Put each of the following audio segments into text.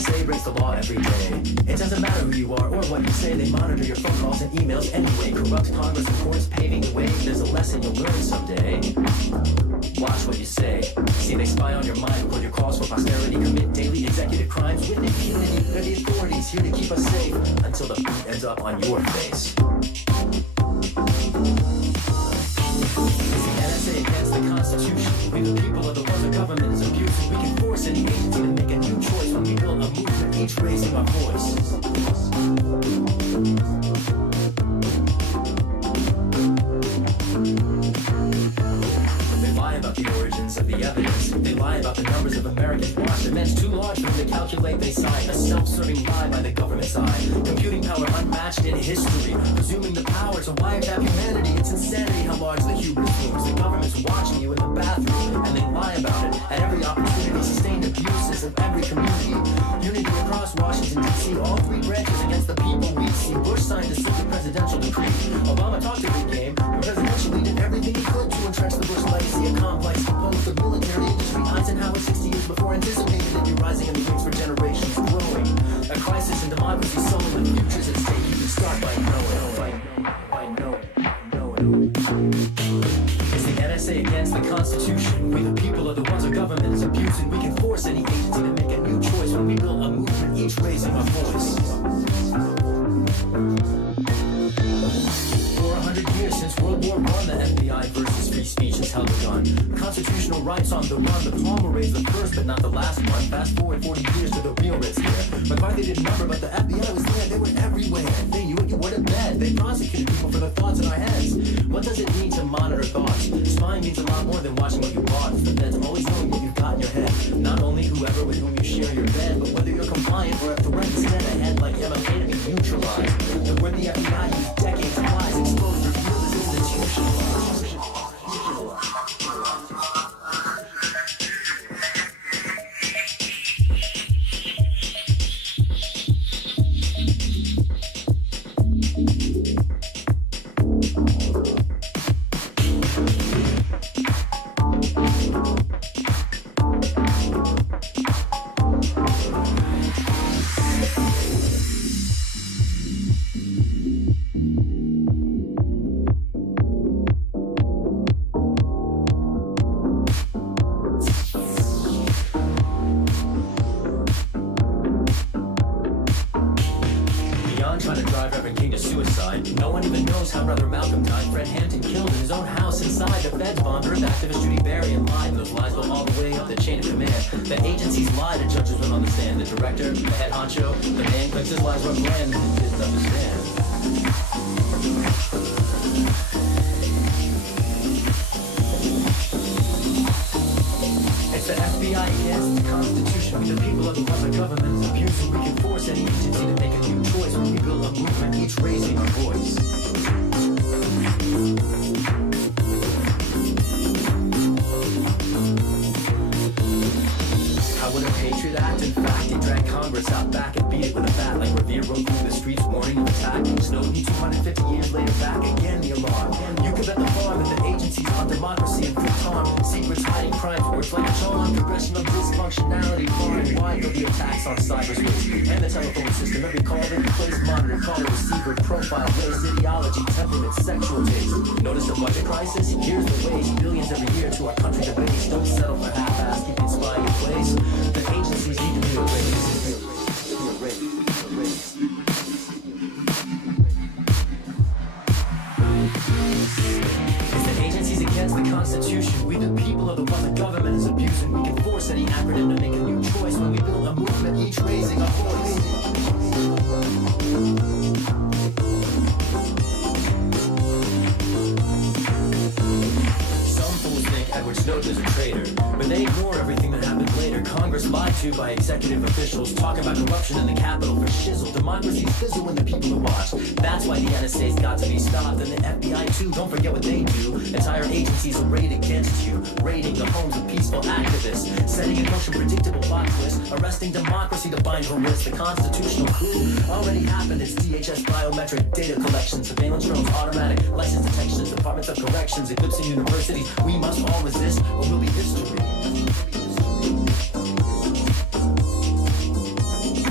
NSA breaks the law every day. It doesn't matter who you are or what you say. They monitor your phone calls and emails anyway. Corrupt Congress and courts paving the way. There's a lesson you'll learn someday. Watch what you say. See, they spy on your mind, record your calls for posterity. Commit daily executive crimes with impunity. They're the authorities here to keep us safe until the boot ends up on your face. NSA against the Constitution. We the people are the ones the government is abusing. We can force any agency to make a new choice when we build a movement, each raising our voice. They lie about the origins of the evidence. They lie about the numbers of Americans watched. Immense too large for them to calculate. They sign a self-serving lie by the government's eye. Computing power unmatched in history. Presuming the power to wiretap humanity. It's insanity how large the hubris looms. The government's watching you in the bathroom, and they lie about it at every opportunity. Sustained abuses of every community. Unity across Washington, D.C. All three branches against the people we see. Bush signed a secret presidential decree. Obama talked a big game, but presidentially did everything he could to entrench the Bush legacy. A complex composed of military industry. Eisenhower 60 years before anticipated it'd be rising in the wings for generations growing. A crisis in democracy, sowing the futures at stake. You can start by knowing. It's the NSA against the Constitution. We the people are the ones our government is abusing. We can force any agency to make a new choice when we build a movement, each raising our voice. For 100 years since World War I, the FBI versus free speech has held a gun. Constitutional rights on the run. The palm will raise the first, but not the last one. Fast forward 40 years to the real Red Scare. McCarthy didn't number, but the FBI was there. They were everywhere. They knew it, you were to bed. They prosecuted people for the thoughts in our heads. What does it mean to monitor thoughts? Spying means a lot more than watching what you bought. The feds always knowing what you've got in your head. Not only whoever with whom you share your bed, but whether you're compliant or a threat instead ahead like MLK to be neutralized. The word the FBI used decades of lies exposed, revealed as institutionalized. The constitutional coup already happened. It's DHS biometric data collection, surveillance drones, automatic license detections, departments of corrections, eclipsing universities. We must all resist or we'll be history.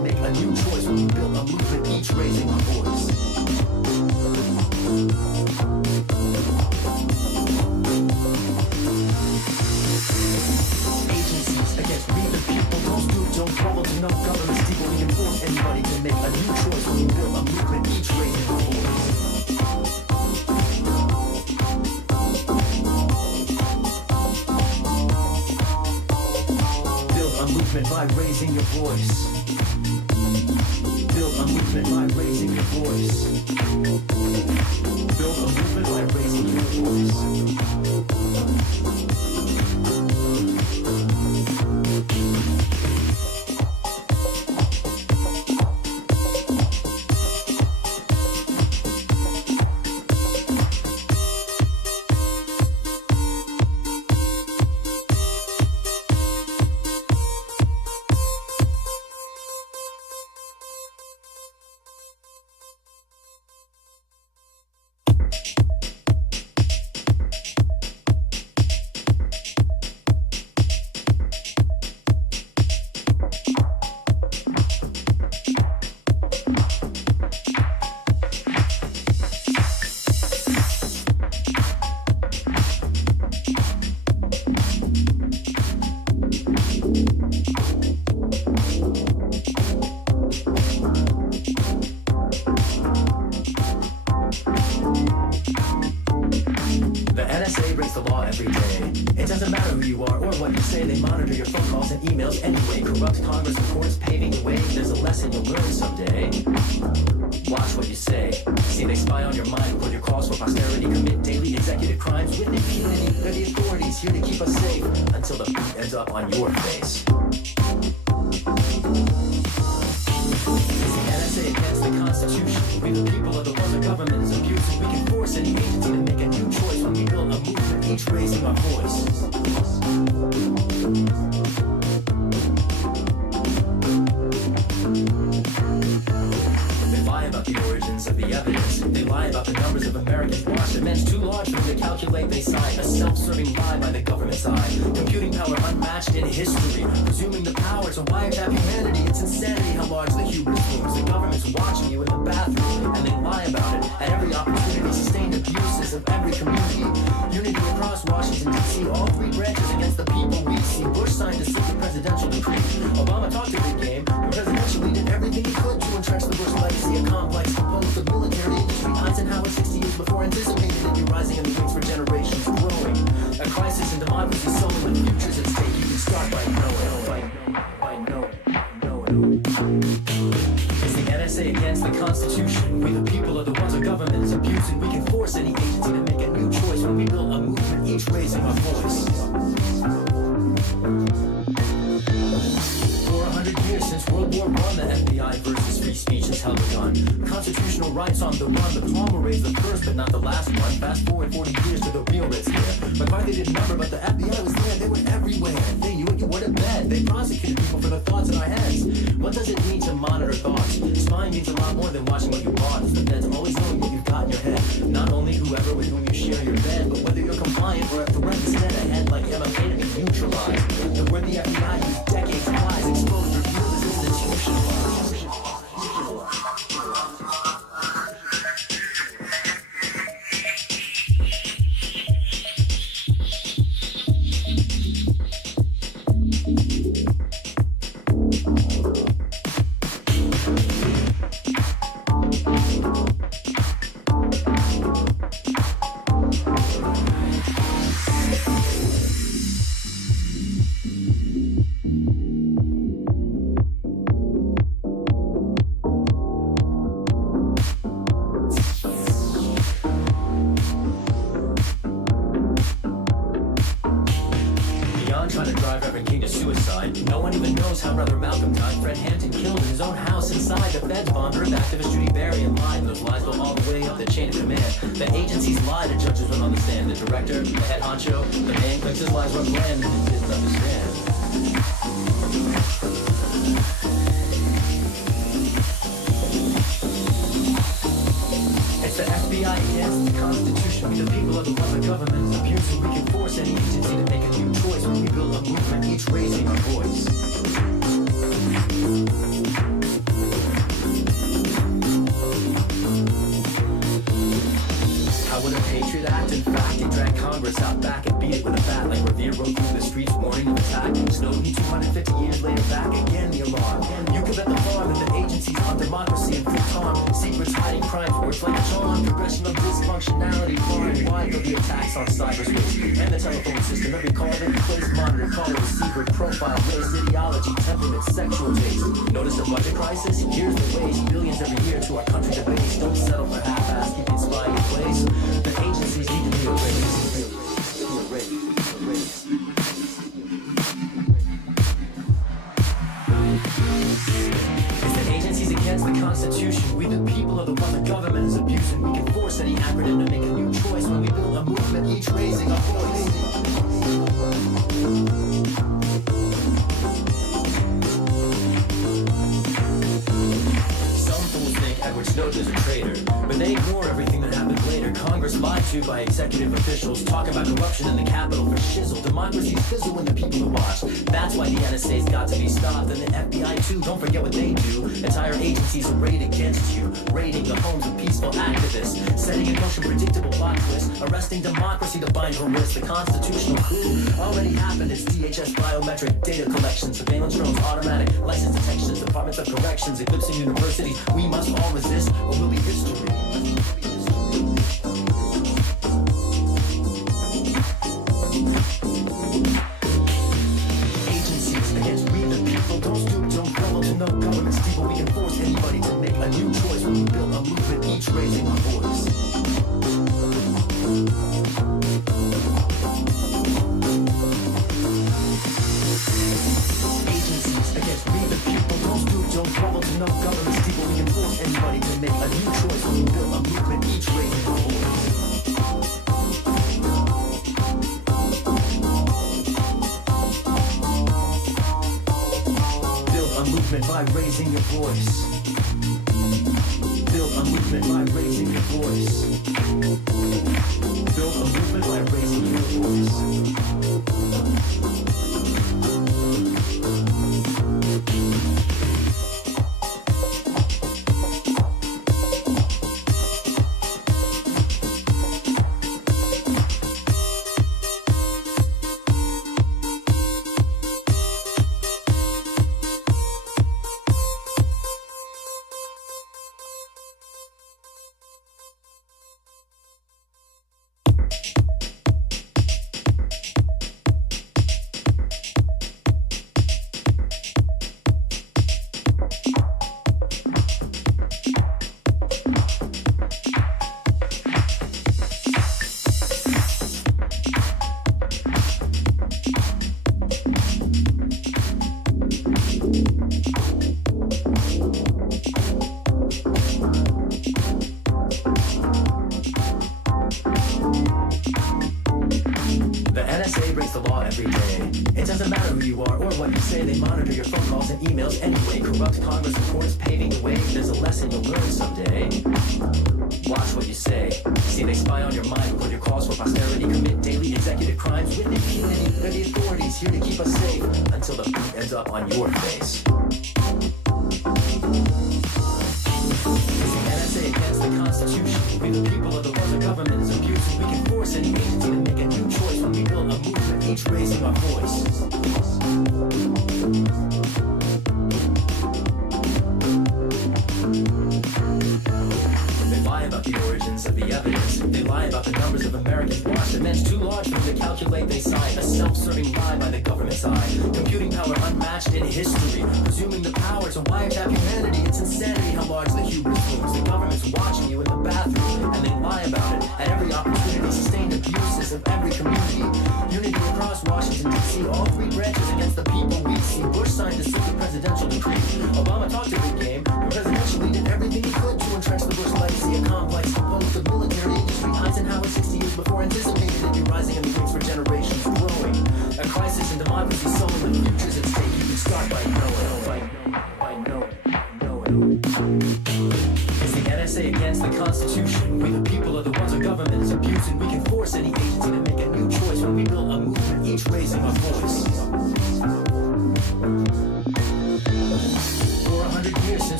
by raising your voice. Build a movement by raising your voice. Build a movement by raising your voice. Secrets hiding crimes, words like a charm. Congressional dysfunctionality far and wide, though the attacks on cyberspace and the telephone system. Every call, every place, monitor, caller, receiver, profile, race, ideology, temperament, sexual taste. Notice the budget crisis? Here's the waste. Billions every year to our country to base. Don't settle for half-ass, keep inspiring your place. The agencies need to be erased. It's the agencies against the Constitution. We the people are the ones the government is abusing. We can force any acronym to make a new choice when we build a movement, each raising a voice. Some fools think Edward Snowden's a traitor, but they ignore everything that happened later. Congress lied to by executive officials, talk about corruption in the Capitol for shizzle. Democracies fizzle when the people are watched. That's why the NSA's got to be stopped, and the FBI too. Don't forget what they do. Entire agencies arrayed against you, raiding the homes of peaceful activists, setting in motion predictable plot twists, arresting democracy to bind her wrists. The constitutional coup already happened. It's DHS biometric data collection, surveillance drones, automatic license detections, departments of corrections, eclipsing universities. We must all resist, or we'll be history. Agencies against we the people. Don't stoop, don't crumble to no government steeple. We can force anybody to make a new choice when we build a movement, each raising our voice. Agencies against we the people. Don't stoop, don't crumble to no government steeple. We can force anybody to make a new choice when we build a movement, each raising our voice. By raising your voice. Build a movement by raising your voice. Build a movement by raising your voice.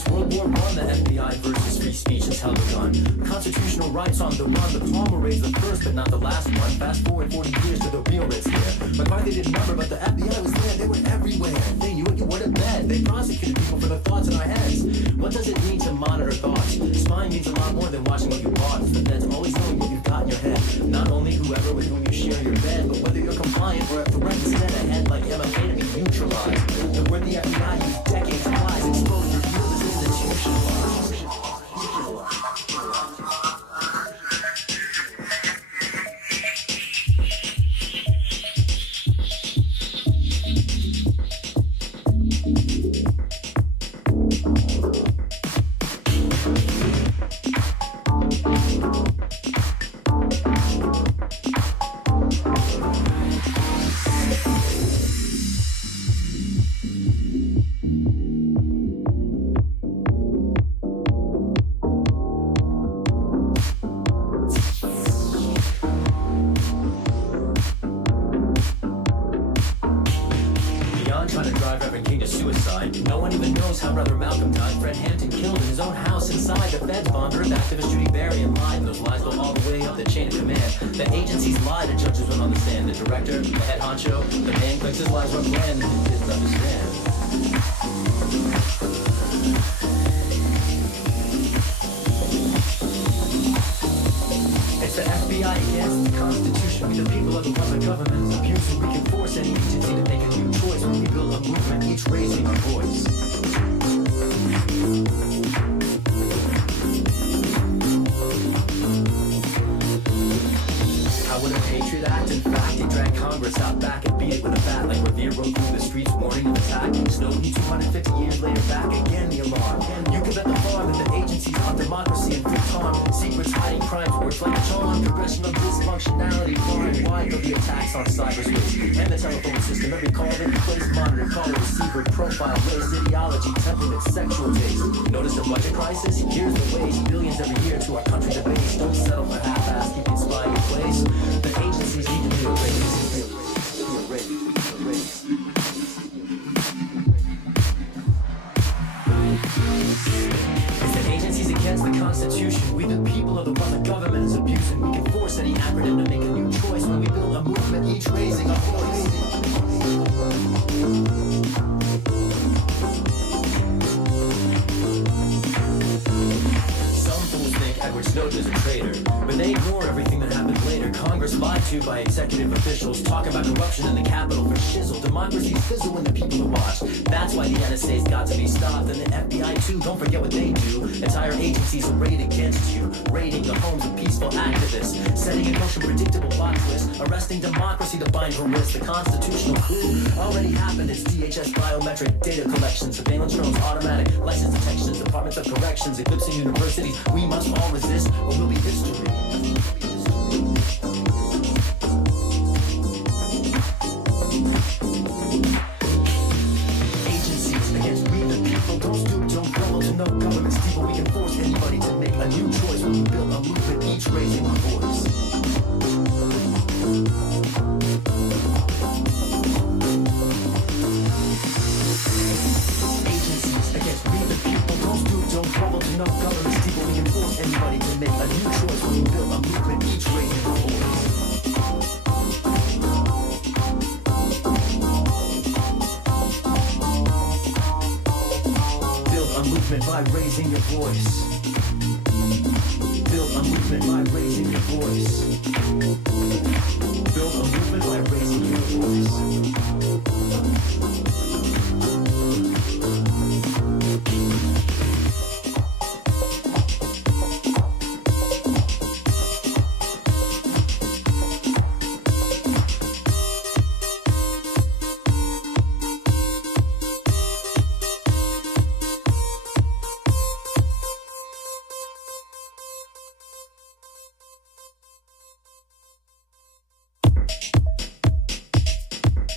Since World War I, the FBI versus free speech has held a gun. Constitutional rights on the run. The Palmer raised the first, but not the last one. Fast forward 40 years to the real Reds here. McCarthy didn't remember, but the FBI was there. They were everywhere. They knew it, you wouldn't bet. They prosecuted people for the thoughts in our heads. What does it mean to monitor thoughts? Spying means a lot more than watching what you watch. The feds always knowing what you've got in your head. Not only whoever with whom you share your bed, but whether you're compliant or a threat instead ahead like MLK to be neutralized. The word the FBI used decades of lies exposed your real institutionalized. Trying to drive Reverend King to suicide. No one even knows how Brother Malcolm died. Fred Hampton killed in his own house inside. The feds bombed Earth activist Judy Berry and lied, and those lies go all the way up the chain of command. The agencies lied and judges went on the stand. The director, the head honcho, the man claims his lies were planned and didn't understand. It's the FBI against the Constitution. We the people of the one the government is abusing. We can force any agency to make a new choice. When we build a movement, each raising our voice. How would a patriot act? In fact, he dragged Congress out back and beat it with a bat. Like Revere rode through the streets warning of attack. Snowden 250 years later back again the alarm. You can bet the farm that the agencies on democracy and Vuitton. Secrets hiding crimes works like a charm. Congressional dysfunctionality far and wide go the attacks on cyberspace. And the telephone system, every call, every place, monitor, caller, receiver, profile, race, ideology, temperament, sexual taste. Notice the budget crisis? Here's the ways. Billions every year to our country to base. Don't settle for half-ass, keep inspiring your place. The agencies need to be erased. It's the agencies against the Constitution. We the people of the one the government is abusing. We can force any acronym to make a new choice. When we build a movement, each raising a voice. Some fools think Edward Snowden is a traitor, but they ignore everything that happened later. Congress lied to by executive officials, talk about corruption in the Capitol for shizzle. Democracies fizzle when the people are watched. That's why the NSA's got to be stopped, and the FBI too. Don't forget what they do. Entire agencies arrayed against you, raiding the homes of peaceful activists, setting in motion predictable plot twists, arresting democracy to bind her wrists. The constitutional coup already happened. It's DHS biometric data collection, surveillance drones, automatic license detections, departments of corrections, eclipsing universities. We must all resist, or we'll be history. Agencies against we the people. Don't stoop, don't follow to no government steeple. We can force anybody to make a new choice. When we build a movement, each raising our voice. Agencies against we the people. Don't stoop, don't follow to no government steeple. We can force anybody to make a new choice. When we build a movement, each raising our voice. By raising your voice. Build a movement by raising your voice. Build a movement by raising your voice.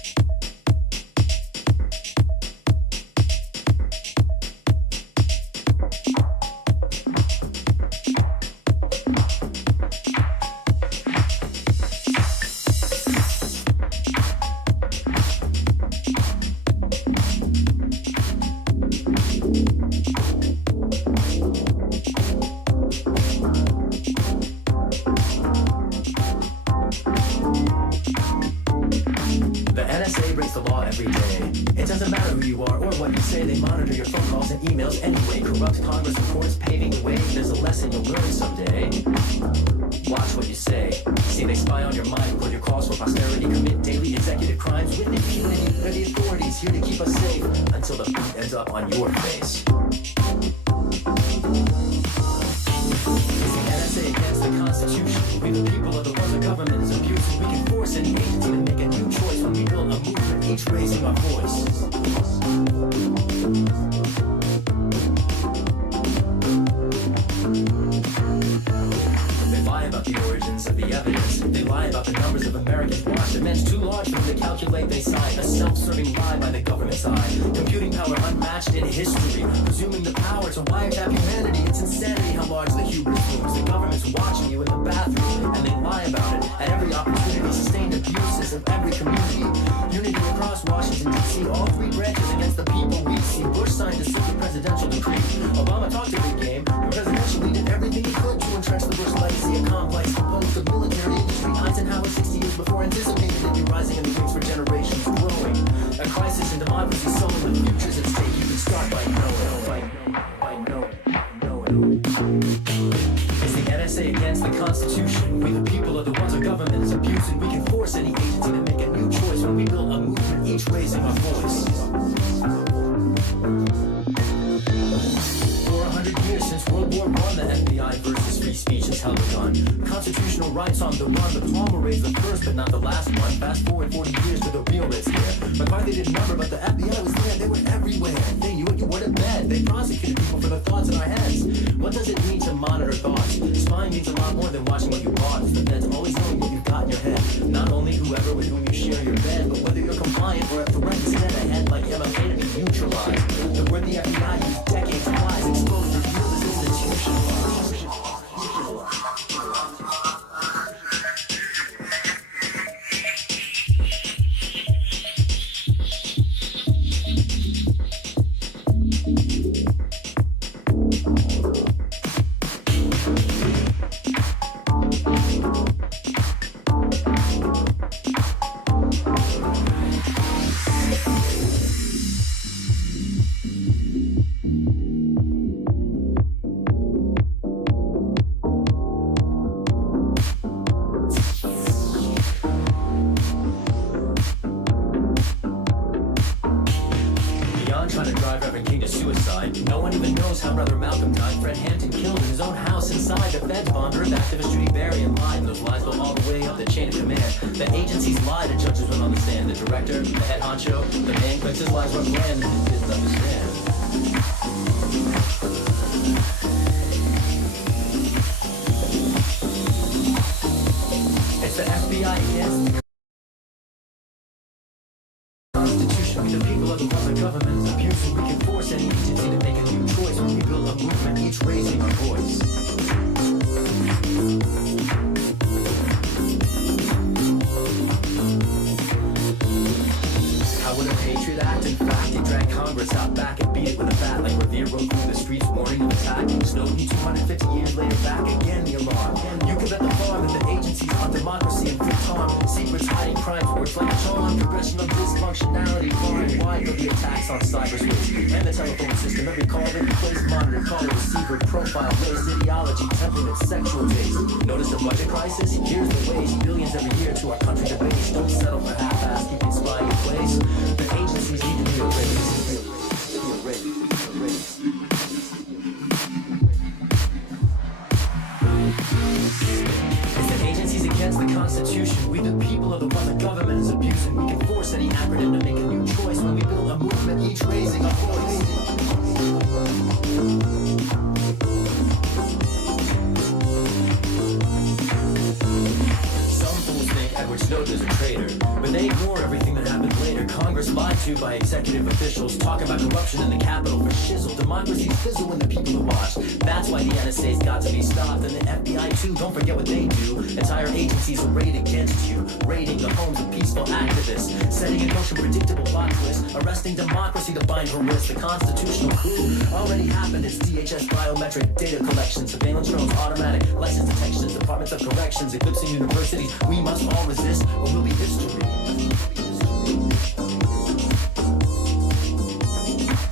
what you say, they monitor your phone calls and emails anyway. Corrupt Congress and courts paving the way. There's a lesson you'll learn someday. Watch what you say. See, they spy on your mind, record your calls for posterity, commit daily executive crimes with impunity. They're the authorities here to keep us safe until the boot ends up on your face. It's the NSA against the Constitution. We the people are the ones the government is abusing. We can force any agency to make a new choice when we build a movement, each raising our voice. About the origins of the evidence. They lie about the numbers of Americans watched. Immense too large for them to calculate, they sign. A self-serving lie by the government's eye. Computing power unmatched in history. Presuming the power to wiretap humanity. It's insanity how large the hubris looms. The government's watching you in the bathroom, and they lie about it at every opportunity. Sustained abuses of every community. Unity across Washington, D.C. All three branches against the people we see. Bush signed a secret presidential decree. Obama talked a big game. The presidential did everything he could to entrench the Bush legacy. A complex composed of military industry. Eisenhower 60 years before anticipated it'd be rising in the wings for generations growing. A crisis in democracy, so the future's at stake. You can start by knowing. It's the NSA against the Constitution. We the people are the ones our government is abusing. We can force any agency to make a new choice when we build a movement, each raising our voice. For 100 years since World War I, the FBI versus free speech has held a gun. Constitutional rights on the run. The Palmer raised the first but not the last one. Fast forward 40 years to the real that's here. McCarthy didn't remember, but the FBI was there. They were everywhere. They knew it, you went to bed. They prosecuted people for the thoughts in our heads. What does it mean to monitor thoughts? Spying means a lot more than watching what you watch. The feds always knowing what you've got in your head. Not only whoever with whom you share your bed, but whether you're compliant or a threat instead ahead like MLK to be neutralized. The word the FBI used decades applies. Exposed, revealed as institutionalized. Trying to drive Reverend King to suicide. No one even knows how Brother Malcolm died. Fred Hampton killed in his own house inside. The feds bombed Earth activist Judy Berry and lied. And those lies go all the way up the chain of command. The agencies lied and judges went on the stand. The director, the head honcho, the man claims his lies were planned and didn't understand. It's the FBI against the Constitution. The people of the ones the government is abusing. We can force any agency to make a new choice when we build a movement, each raising our voice. How would a patriot act? In fact, he dragged Congress out back and beat it with a bat like Revere rode through the streets warning of attack. Snowden 250 years later back again the alarm. You can bet the farm that the agencies on democracy and free harm. Secrets hiding crimes, words like charm. Congressional dysfunctionality far and wide of the attacks on cyberspace. And the telephone system, every call, every place monitored, caller, receiver, profile, race, ideology, temperament, sexual taste. Notice the budget crisis? Here's the waste. Billions every year to our country to waste. Don't settle for half-ass, keep spying in place. The agencies need to be erased. It's the agencies against the Constitution. We the people are the ones the government is abusing. We can force any acronym to make a new choice when we build a movement, each raising a voice. Some fools think Edward Snowden is a traitor, but they ignore everything that happened later. Congress lied to by executive officials, talk about corruption in the Capitol for shizzle. Democracies fizzle when the people are watched. That's why the NSA's got to be stopped, and the FBI too. Don't forget what they do. Entire agencies arrayed against you, raiding the homes of peaceful activists, setting in motion predictable plot twists, arresting democracy to bind her wrists. The constitutional coup already happened. It's DHS biometric data collection, surveillance drones, automatic license detections, departments of corrections, eclipsing universities. We must all resist, or we'll be history.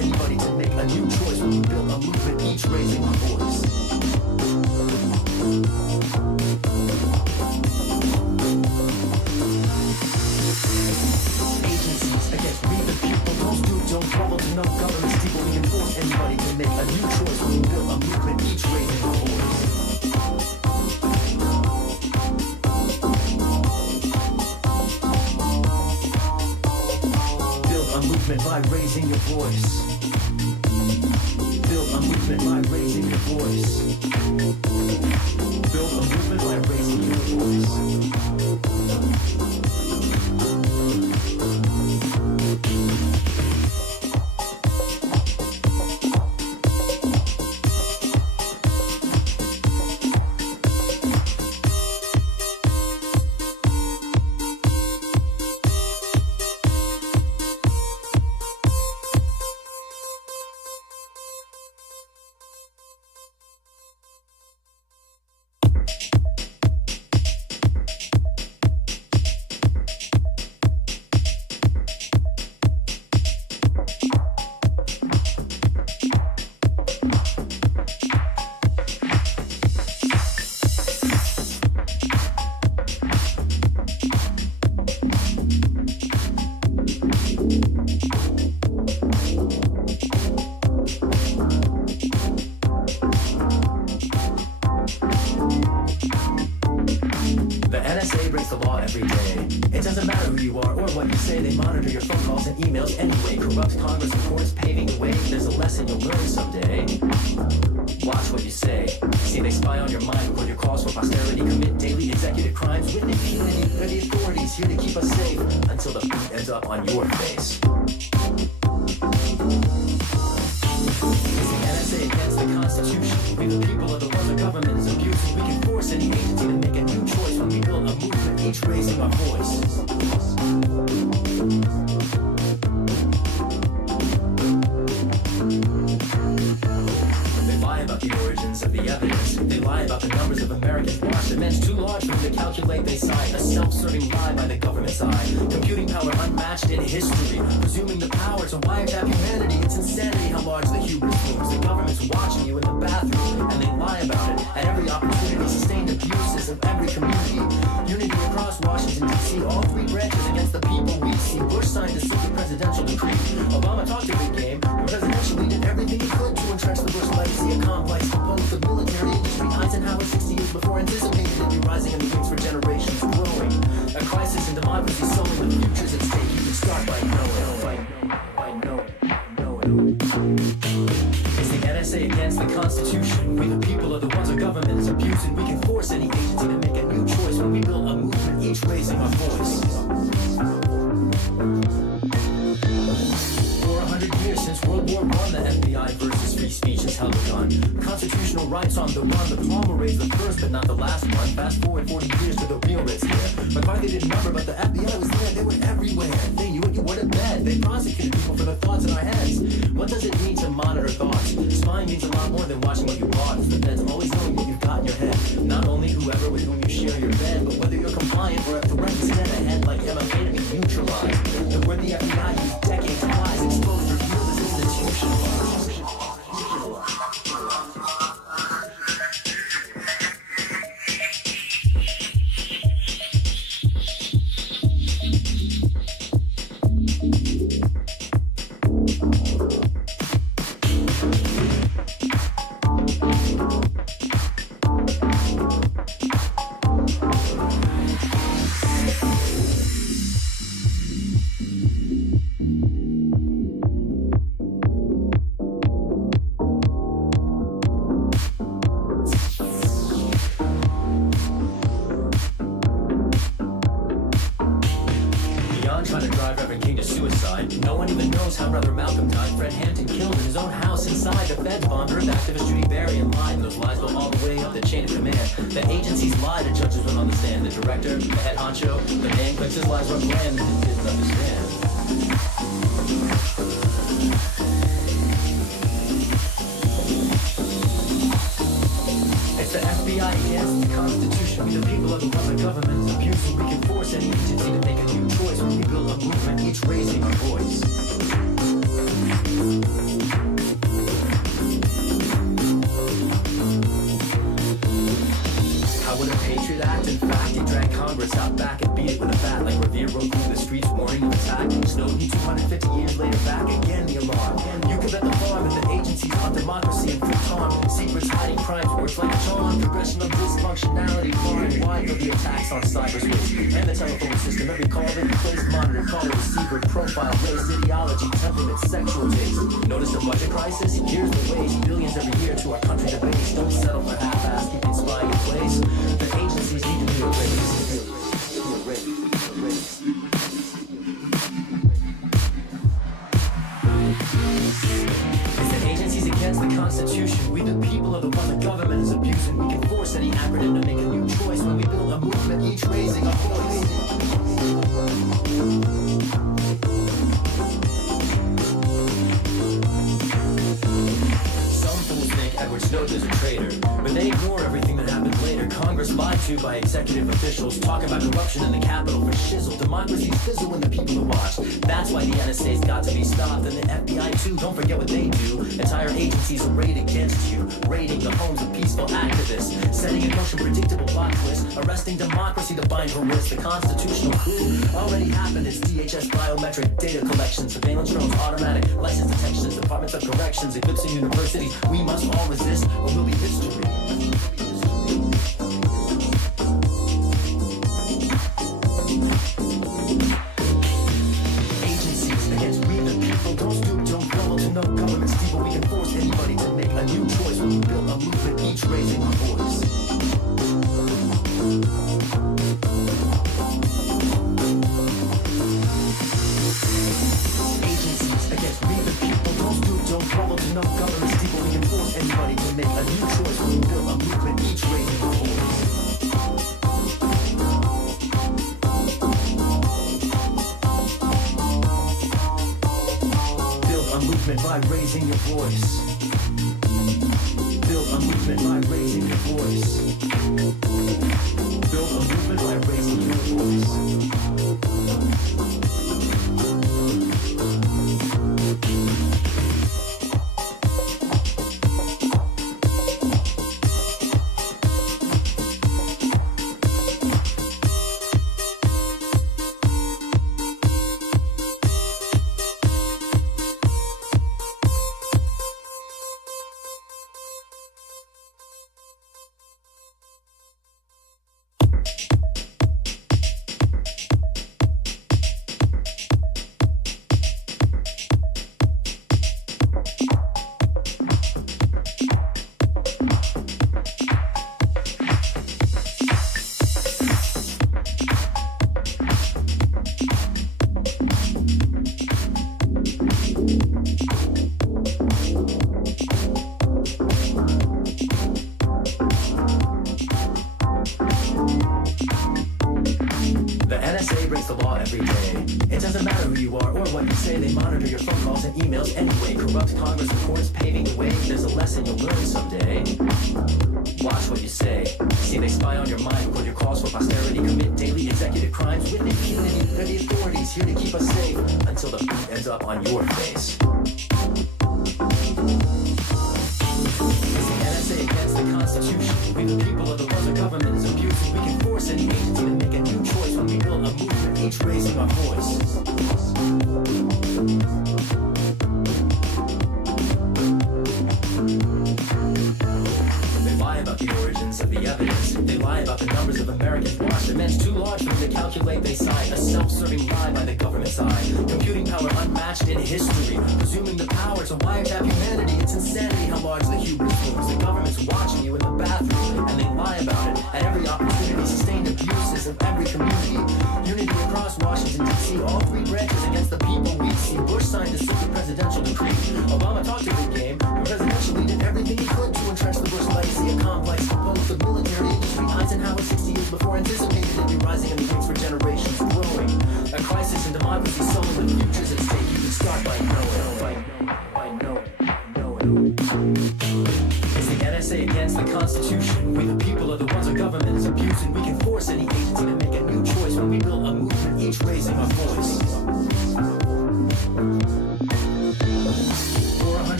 trouble to no government's people. We can force anybody to make a new choice. We build a movement, each raising our voice. Build a movement by raising your voice. Build a movement by raising your voice. Build a movement by raising your voice. Congress out back and beat it with a bat like Revere rode through the streets warning of attack. attack. Snowden 250 years later, back again the alarm. You can bet the farm that the agencies on democracy and free harm. Secrets hiding crimes works like a charm. Progression of dysfunctionality far and wide go the attacks on cyberspace. And the telephone system, every call that replaced monitor, caller, receiver, profile, race, ideology, temperament, sexual taste. Notice the budget crisis? Here's the waste. Billions every year to our country to waste. Don't settle for half-ass, keeping spy in place. The agencies need to be erased. It's the agencies against the Constitution. We the people are the ones the government is abusing. We can force any acronym to make a new choice when we build a movement, each raising a voice. Edward Snowden is a traitor, but they ignore everything that happened later. Congress lied to by executive officials, talk about corruption in the Capitol for shizzle. Democracies fizzle when the people are watched. That's why the NSA's got to be stopped, and the FBI too. Don't forget what they do. Entire agencies arrayed against you, raiding the homes of peaceful activists, setting in motion predictable plot twists, arresting democracy to bind her wrists. The constitutional coup already happened. It's DHS biometric data collection, surveillance drones, automatic license detections, departments of corrections, eclipsing universities. We must all resist or will be history. Agencies against we the people. Don't stoop, don't crumble to no government steeple. We can force anybody to make a new choice when we build a movement, each raising our voice. Agencies against we the people. Don't stoop, don't crumble to no government steeple. We can force anybody to make a new choice when we build a movement, each raising our voice. Build a movement by raising your voice. Build a movement by raising your voice. Build a movement by raising your voice.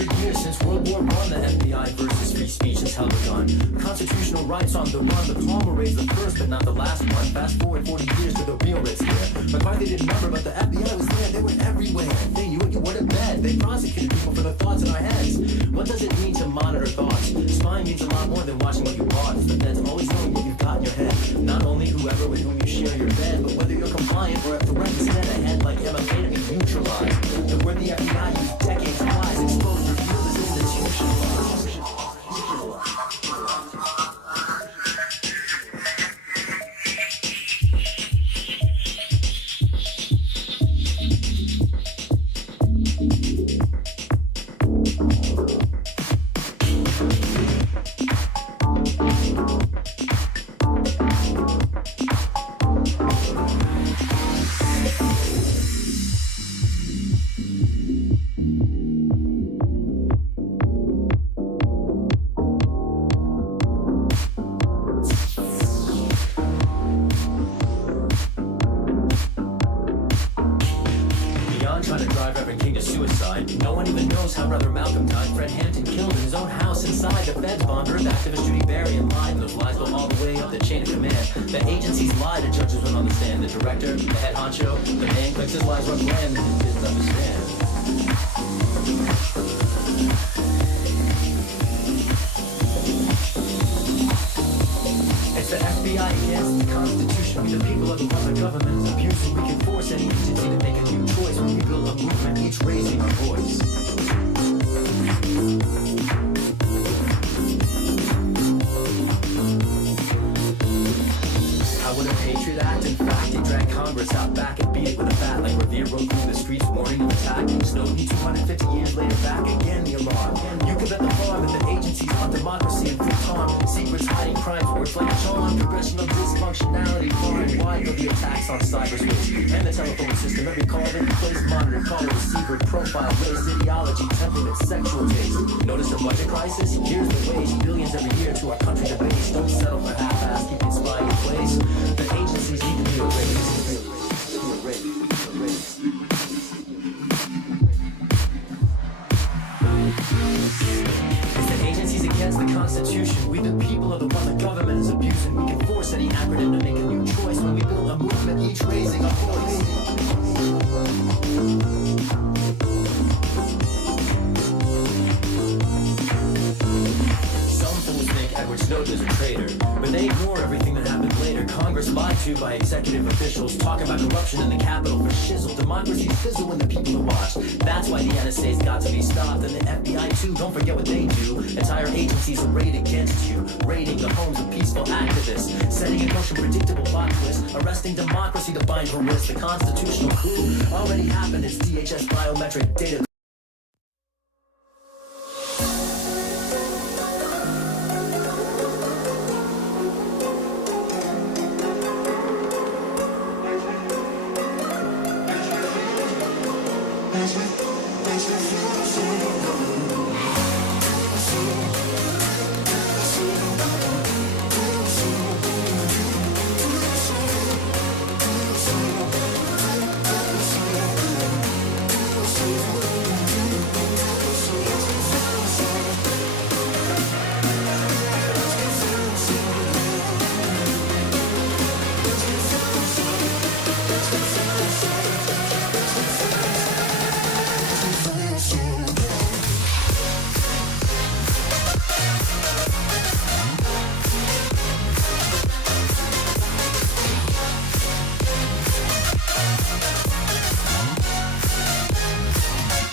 100 years since World War I, the FBI versus free speech has held a gun. Constitutional rights on the run. The Palmer raised the first but not the last one. Fast forward 40 years to the real risk here. McCarthy didn't remember, but the FBI was there. They were everywhere. They knew it, you went to bed. They prosecuted people for the thoughts in our heads. What does it mean to monitor thoughts? Spying means a lot more than watching what you watch. The feds always knowing what you've got in your head. Not only whoever with whom you share your bed, but whether you're compliant or a threat instead ahead like MFA to be neutralized. The word the FBI used decades lies exposed, revealed as institutionalized. Trying to drive Reverend King to suicide. No one even knows how Brother Malcolm died. Fred Hampton killed in his own house inside. The feds bombed Earth activist Judy Berrien lied, and those lies go all the way up the chain of command. The agencies lied, and judges went on the stand. The director, the head honcho, the man claims his lies were planned and didn't understand. It's the FBI against the Constitution. We the people of the one the government is abusing. We can force any agency to make a new choice. When we build a movement, each raising our voice. How would a patriot act? In fact, he dragged Congress out back and beat it with a bat. Like Revere rode through the streets warning of attack. Snowden, 250 years later, back again the alarm. You can bet the farm that the agencies on democracy and free time. Secrets hiding crimes, words like a charm. Congressional dysfunctionality, far and wide go the attacks on cyberspace. And the telephone system, every call that replaced monitor, caller, receiver, profile, race, ideology, temperament, sexual taste. Notice the budget crisis? Here's the wage. Billions every year to our country to base. Don't settle for half-ass, keep it spy in place. The agencies need to be erased. It's the agencies against the Constitution. We the people of the one the government is abusing. We can force any acronym to make a new choice. When we build a movement, each raising a voice. Some fools think Edward Snowden is a traitor, but they ignore everything that happened later. Congress lied to by executive officials, talk about corruption in the Capitol for shizzle. Democracies fizzle when the people are watched. That's why the NSA's got to be stopped, and the FBI too. Don't forget what they do. Entire agencies arrayed against you, raiding the homes of peaceful activists, setting in motion predictable plot twists, arresting democracy to bind her wrists. The constitutional coup already happened. It's DHS biometric data.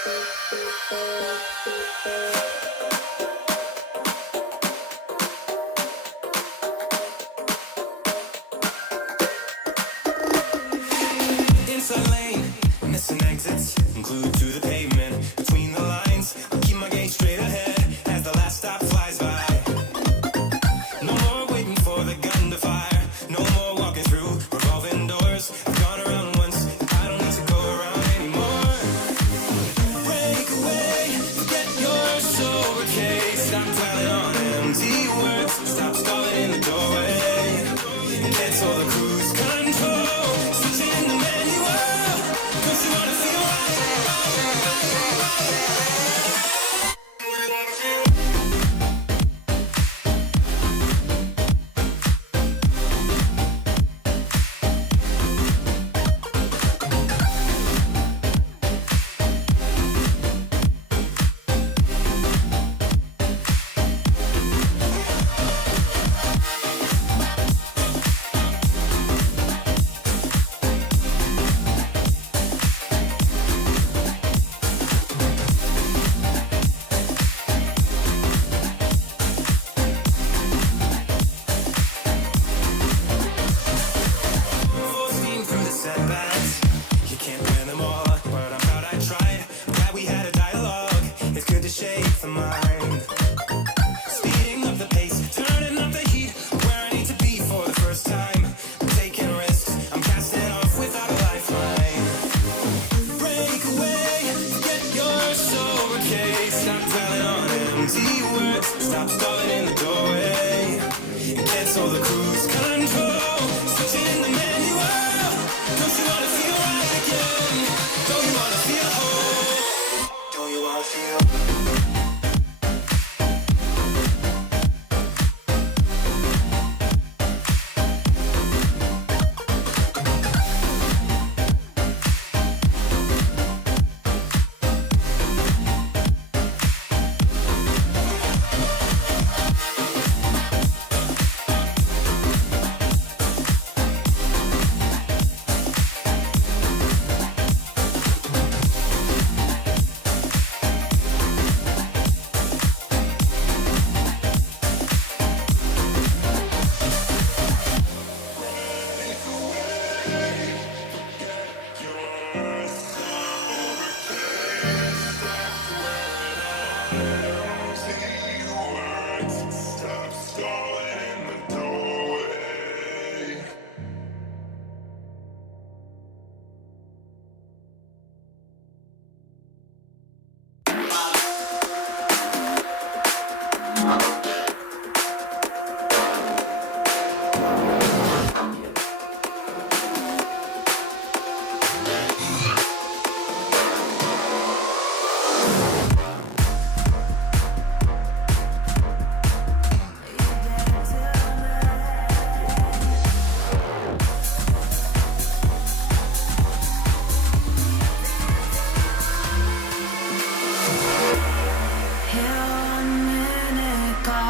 Inside lane, missing exits, glued to the pavement. Between the lines, I keep my gaze straight ahead as the last stop flies by. No more waiting for the gun to fire. No more walking through revolving doors. I've gone around once, I don't need to go around anymore. Break away, forget your sober case. Stop dwelling on empty words. Stop stalling in the doorway. Cancel the cruise control. Switching in the manual. Don't you wanna feel Stop stalling in the doorway and cancel the cruise control. Switching in the manual. Don't you wanna feel right again? Don't you wanna feel whole? Don't you wanna feel?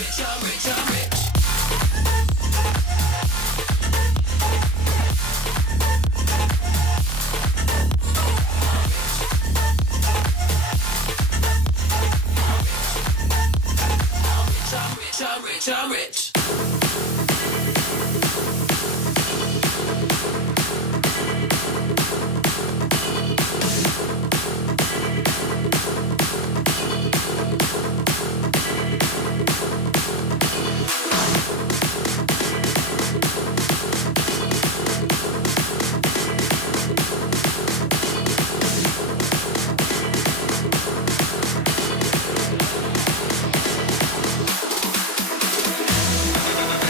I'm rich.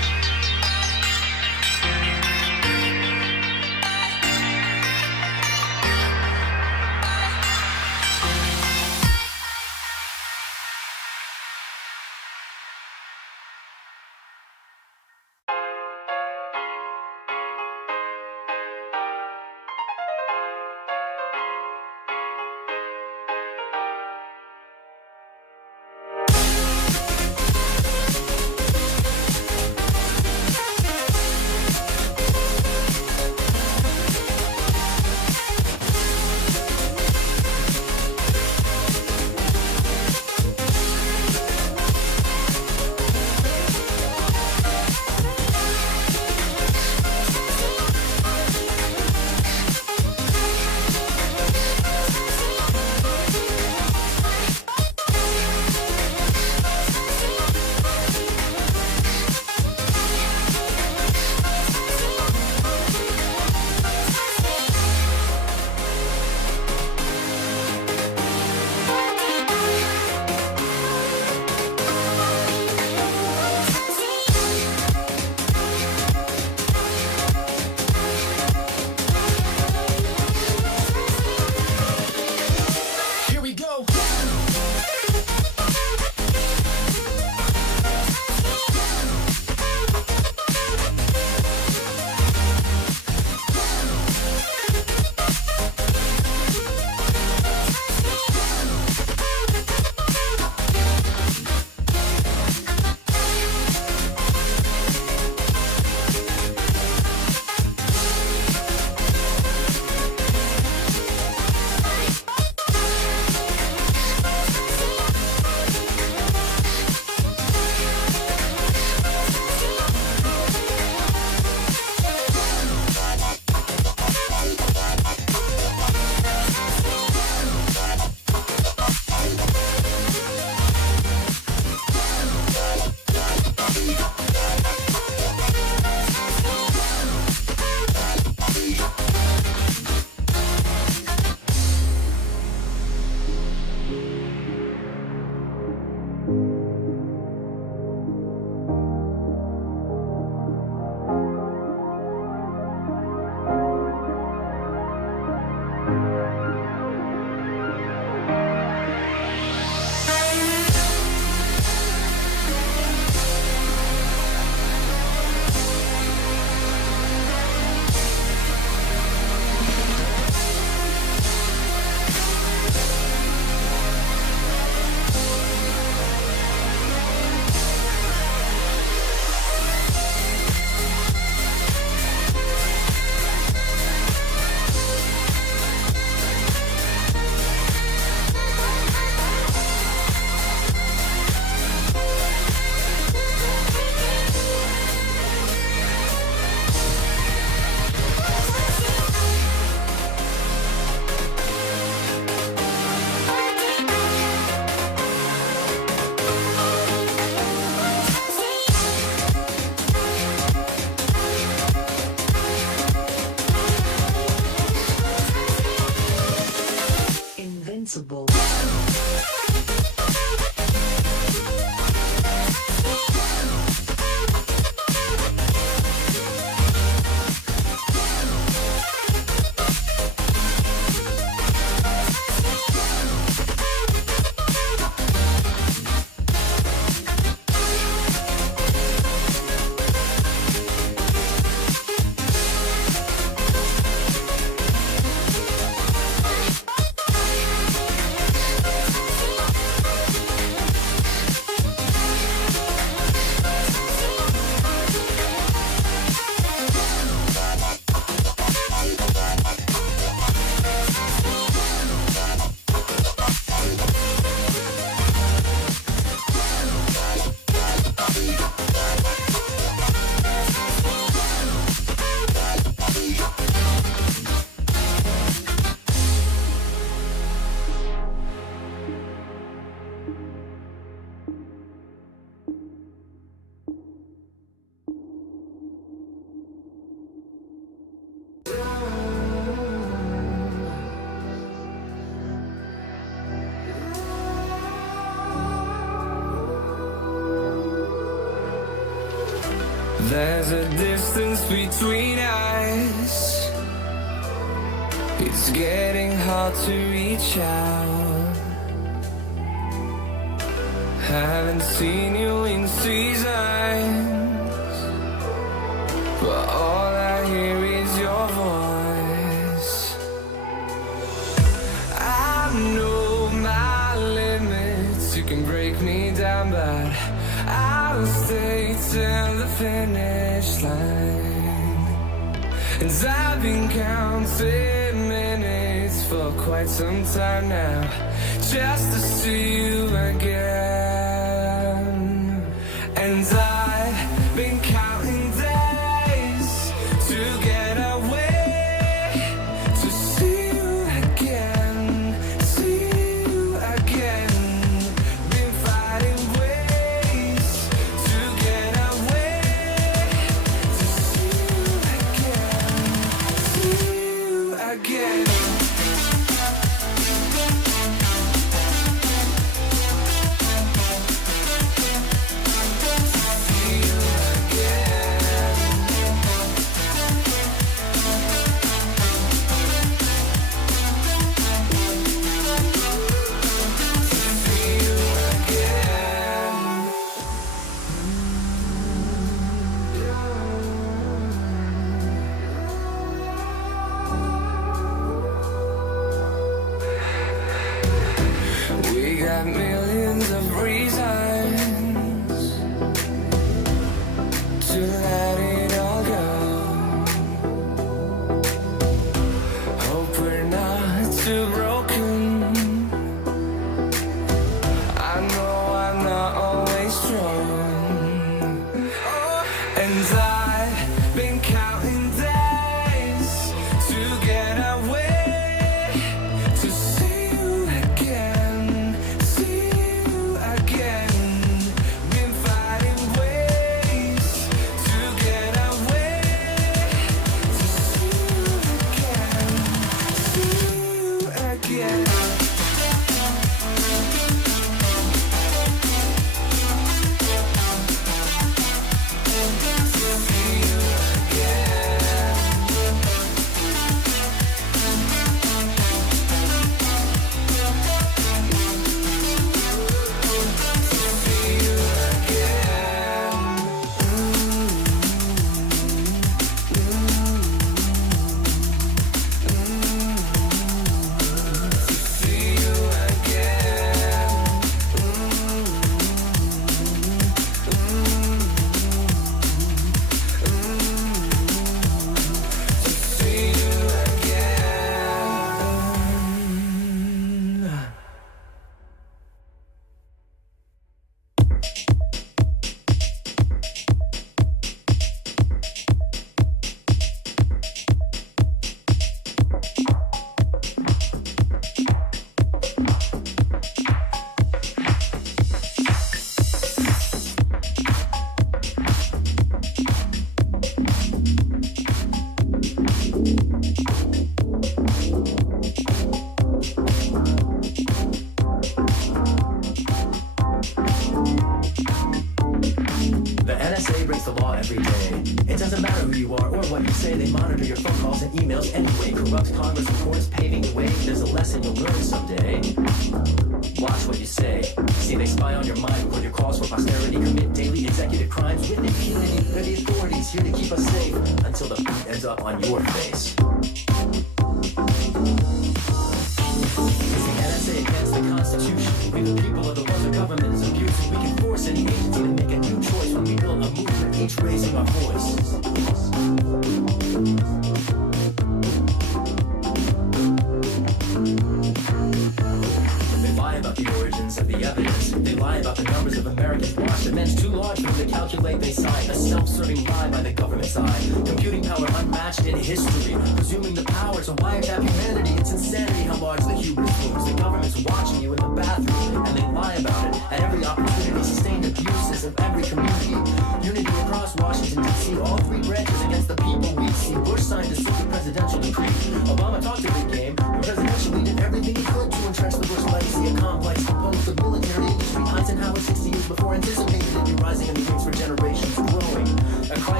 There's a distance between us. It's getting hard to reach out. Haven't seen you in seasons, but all I hear is your voice. I know my limits. You can break me down, but I'll stay till the finish line. And I've been counting minutes for quite some time now, just to see you again. And I've been counting days to get away, to see you again, see you again. Been fighting ways to get away, to see you again, see you again. We got millions of reasons to let it all go. Hope we're not too broken. I know I'm not always strong. And I've been counting days to get away, to see you again, see you again. Been fighting ways to get away, to see you again, see you again. The NSA breaks the law every day. It doesn't matter who you are or what you say. They monitor your phone calls and emails anyway. Corrupt Congress and courts paving the way. There's a lesson you'll learn someday. Watch what you say. See, they spy on your mind, record your calls for posterity. Commit daily executive crimes with impunity. They're the authorities here to keep us safe until the boot ends up on your face. It's the NSA against the Constitution. We the people are the ones the government is abusing. We can force any agency to make a new choice when we build a movement, each raising our voice. They lie about the origins of the evidence. They lie about the numbers of Americans watched. Immense too large for them to calculate. They sign a self-serving lie by the government's eye. Computing power unmatched in history. Presuming the power to wiretap humanity. It's insanity how large the hubris looms. The government's watching you in the bathroom, and they lie about it at every opportunity. Sustained abuses of every community. Unity across Washington, D.C. All three branches against the people we see. Bush signed a secret presidential decree. Obama talked a big game, but presidentially did everything he could to entrench the Bush legacy. A complex composed of military industry. Eisenhower 60 years before anticipated it'd be rising in the wings for generations growing. A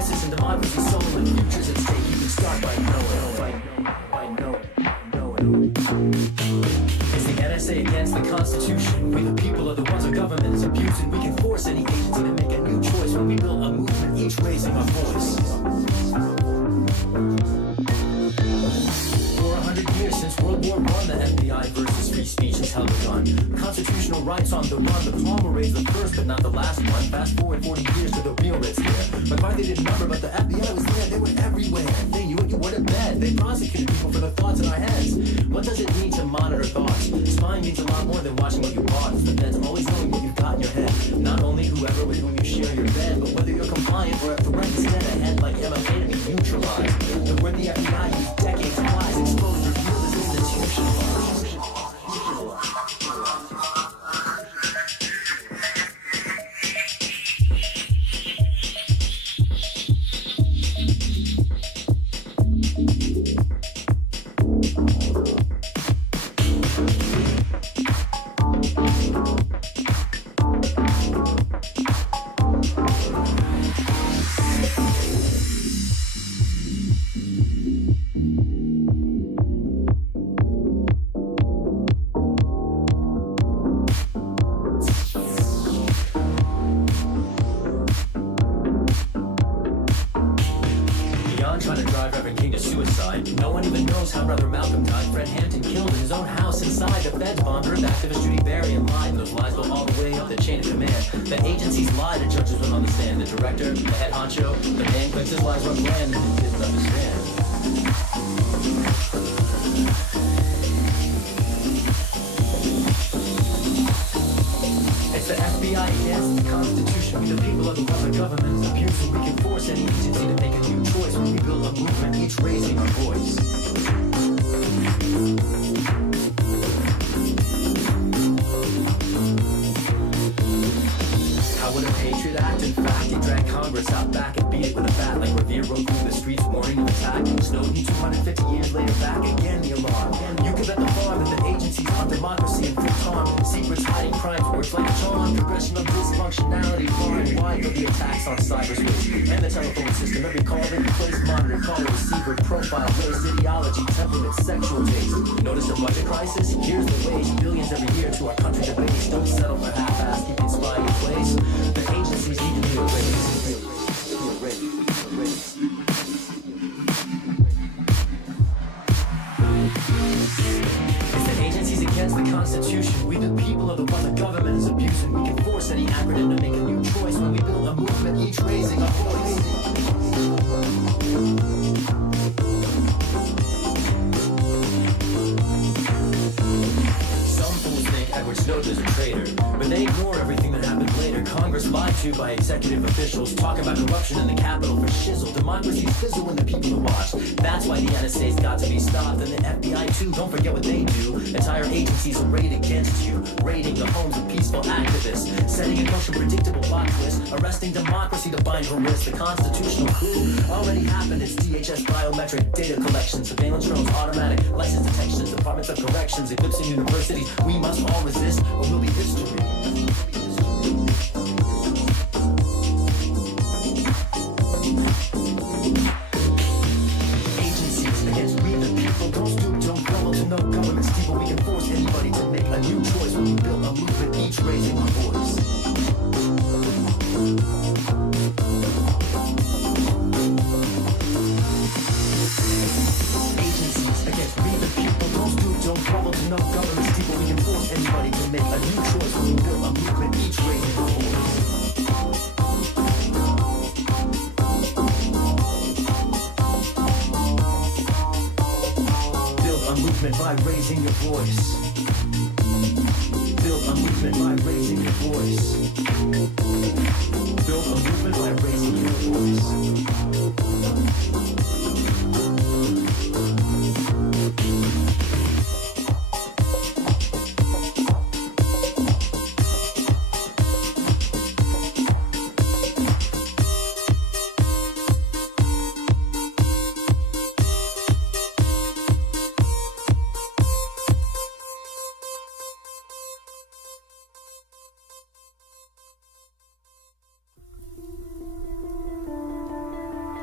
purpose and soul and futures at stake. You can start by knowing. It's the NSA against the Constitution. We the people are the ones our government is abusing. We can force any agency to make a new choice when we build a movement, each raising our voice. For 100 years since World War I, the FBI versus free speech has held a gun. Constitutional rights on the run. The Palmer raised the first but not the last one. Fast forward 40 years to the real red scare. McCarthy didn't remember, but the FBI was there. They were everywhere. They knew it, you went to bed. They prosecuted people for the thoughts in our heads. What does it mean to monitor thoughts? Spying means a lot more than watching what you bought. The feds always knowing what you've got in your head. Not only whoever with whom you share your bed, but whether you're compliant or a threat instead. A head like MFA to be neutralized. The word the FBI used decades applies. Exposed, revealed as institutionalized. Trying to drive Reverend King to suicide. No one even knows how Brother Malcolm died. Fred Hampton killed in his own house inside. The feds bombed Earth activist Judy Berry and lied. And those lies go all the way up the chain of command. The agencies lied and judges went on the stand. The director, the head honcho, the man claims his lies were planned and didn't understand. It's the FBI against the Constitution. We the people are the ones the government is abusing. We can force any agency to make a new choice when we build a movement, each raising our voice. How would a patriot act? In fact, he dragged Congress out back and beat it with a bat like Revere rode through the streets warning of attack. Snowden 250 years later, back again the alarm. You can bet the farm that the agencies on democracy and free harm. Secrets hiding crimes, works like a charm. Progression of dysfunctionality, far and wide go the attacks on cyberspace and the telephone system. Every call they replace, monitor, caller, receiver, profile, race, ideology, temperament, sexual taste. Notice a budget crisis? Here's the wage. Billions every year to our country to base. Don't settle for half-ass, keeping spy in place. The agencies need to be erased. It's the agencies against the Constitution. We the people are the ones the government is abusing. We can force any acronym to make a new choice when we build a movement, each raising our voice. Some fools think Edward Snowden is a traitor, but they ignore everything that happened later. Congress lied to by executive officials, talking about corruption in the Capitol for shizzle. Democracies fizzle when the people are watched. That's why the NSA's got to be stopped, and the FBI too. Don't forget what they do. Entire agencies arrayed against you, raiding the homes of peaceful activists, setting in motion predictable plot twists, arresting democracy to bind her wrists. The constitutional coup already happened. It's DHS biometric data collection, surveillance drones, automatic license detections, departments of corrections, eclipsing universities. We must all resist, or we'll be history. Agencies against we the people. Don't stoop, don't crumble to no government's people. We can force anybody to make a new choice when we build a movement, each raising our voice. Agencies against we the people. Don't stoop, don't crumble to no government's people. We can force anybody to make a new choice when we build a movement, each raising our voice. By raising your voice. Build a movement by raising your voice. Build a movement by raising your voice.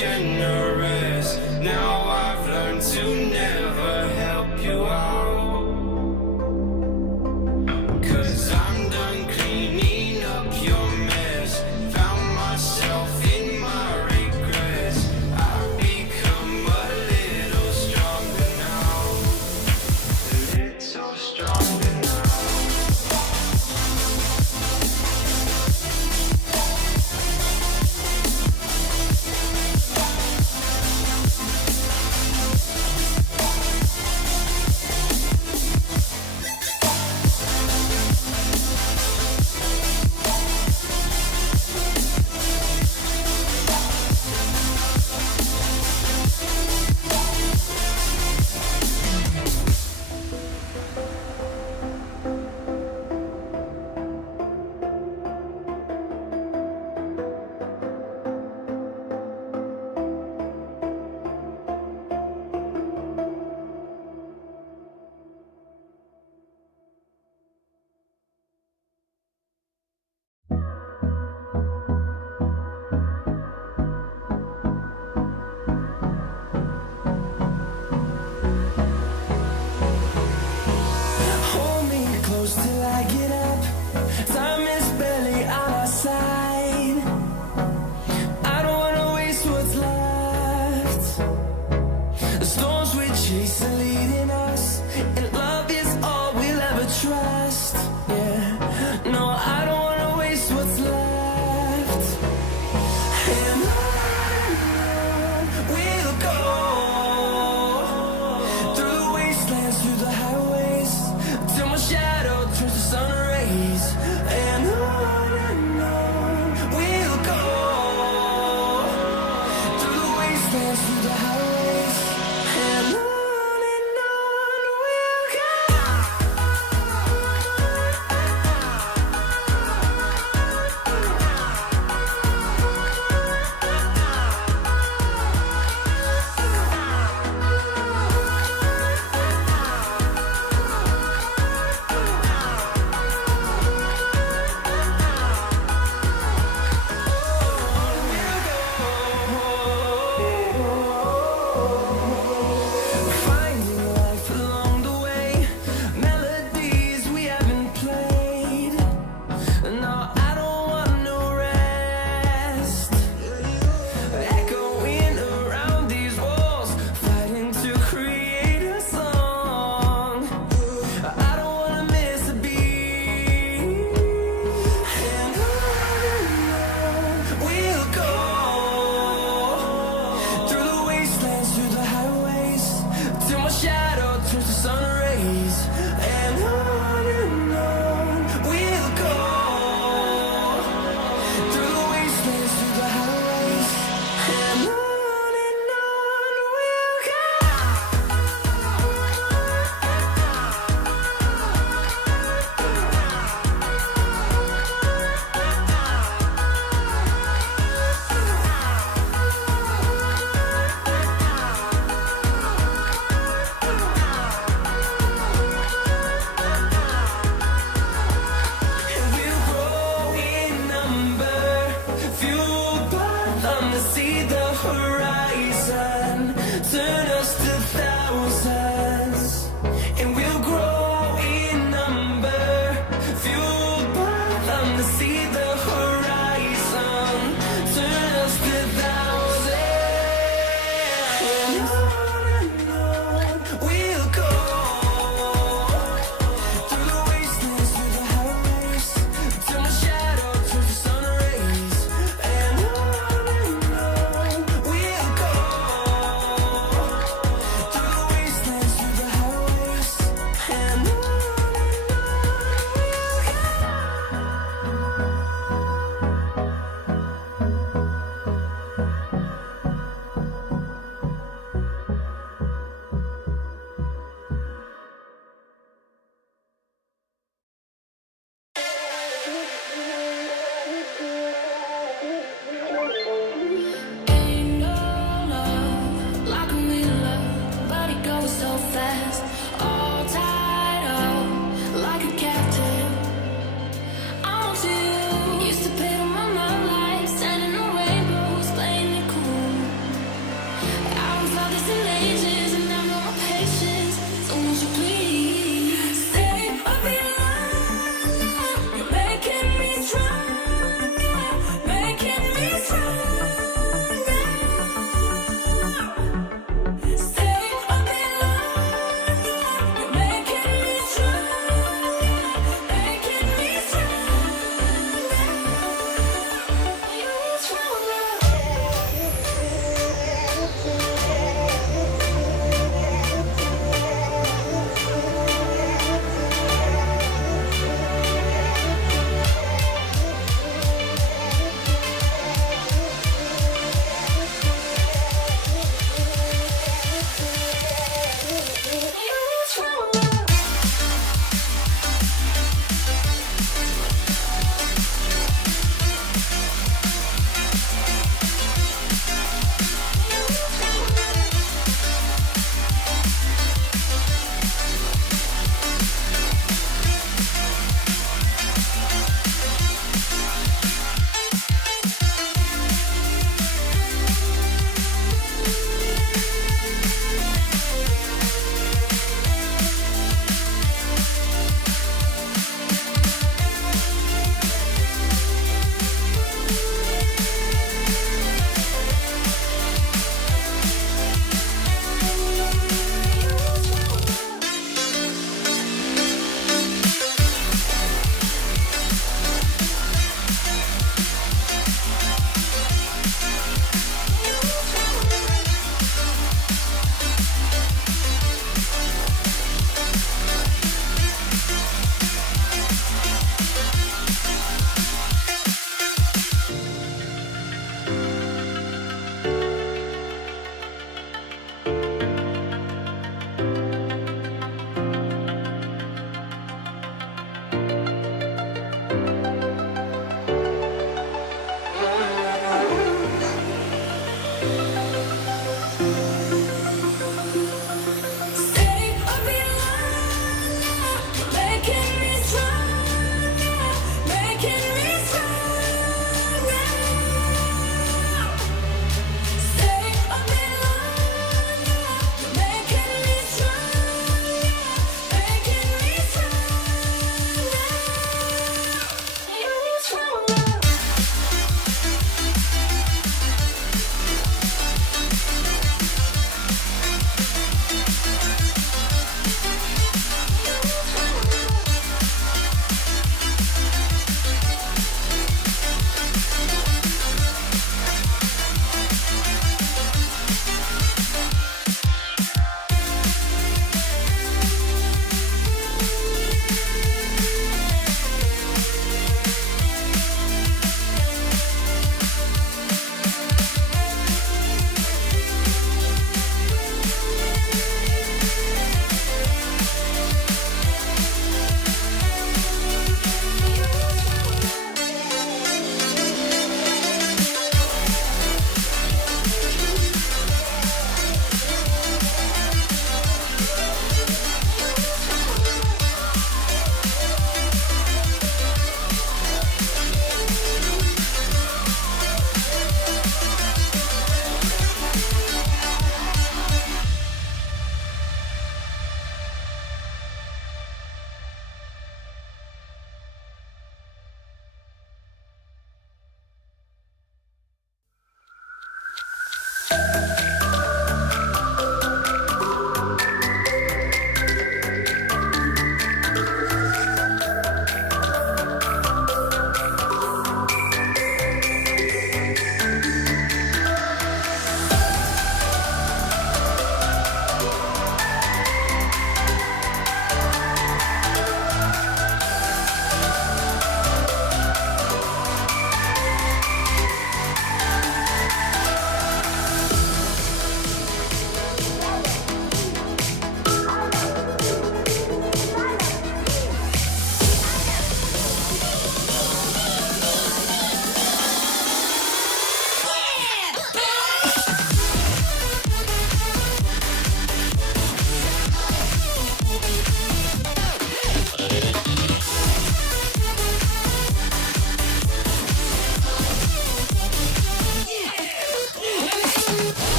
generous. Now I've learned to never help you out, 'cause I'm done cleaning up your mess. Found myself in my regrets. I've become a little stronger now, a little stronger now. Hold me close till I get up. Time is barely on our side. I don't wanna waste what's left. The storms we chase are leading us, and love is all we'll ever trust. Yeah, no, I don't wanna waste what's left. And on we'll go, through the wastelands, through the highways, till my shadow turns to sun rays. And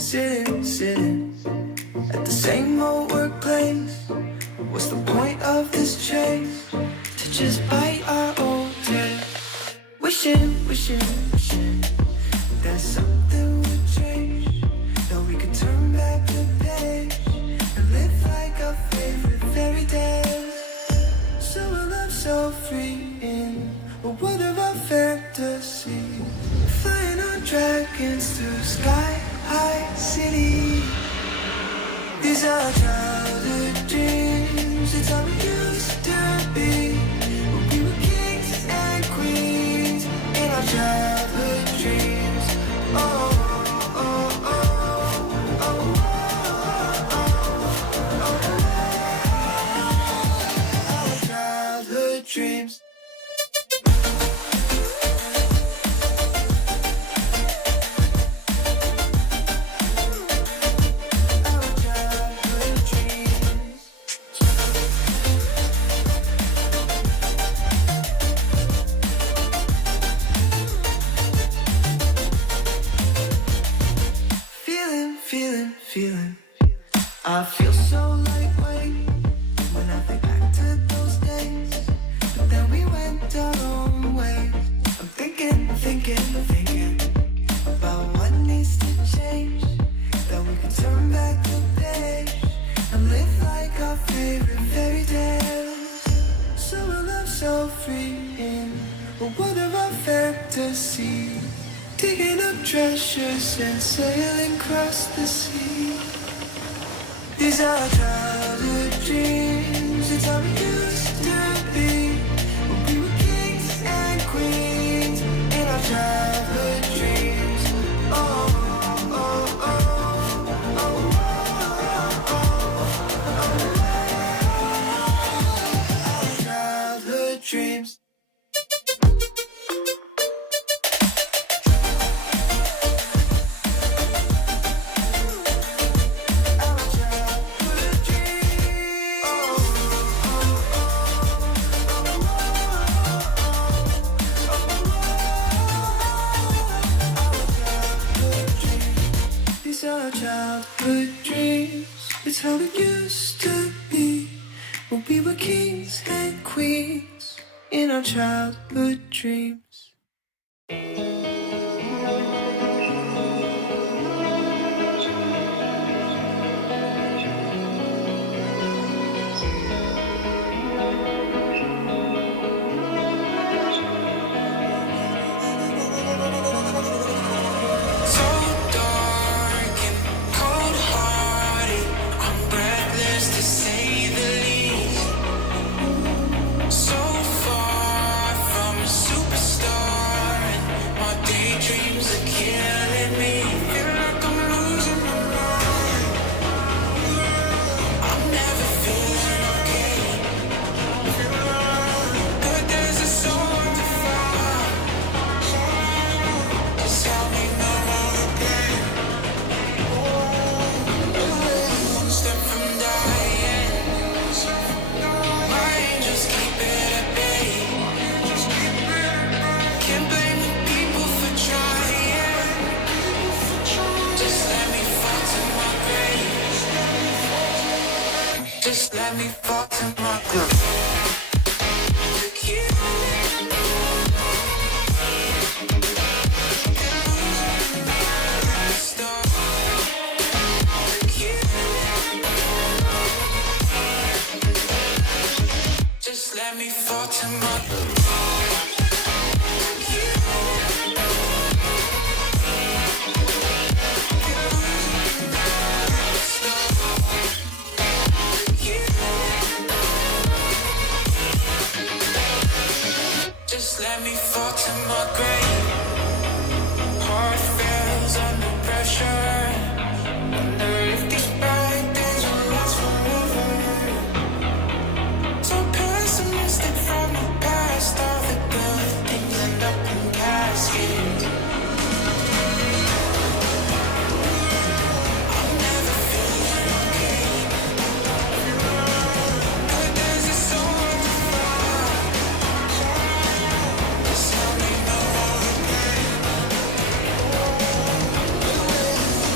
sitting at the same old workplace. What's the point of this chase? To just bite our old tail. Wishing that something would change, that we could turn back the page and live like our favorite fairy tale. So a love so free in a world of our fantasy, flying on dragons through sky-high city. These are childhood dreams, it's how we used to be, when we were kings and queens in our childhood dreams. Oh, oh, oh, oh, oh, oh, our childhood dreams. Feeling, I feel so lightweight when I think back to those days, but then we went our own way. I'm thinking about what needs to change, that we can turn back the page and live like our favorite fairy tales. So a love so free in a world of our fantasy, digging up treasures and sailing across the sea. These are our childhood dreams, it's how we used to be, when we were kings and queens in our childhood dreams. Oh, oh, oh, oh, oh, oh, our childhood dreams. Our childhood dreams, it's how it used to be, when we were kings and queens in our childhood dreams. Just let me fall to my groove. Just let me fall to my groove. Just let me fall to my grave. Heart fails under pressure. Wonder if these bad days will last forever. So pessimistic from the past. All the good things end up in caskets. I'm never feeling okay. But there's a soul to find. Just help me know.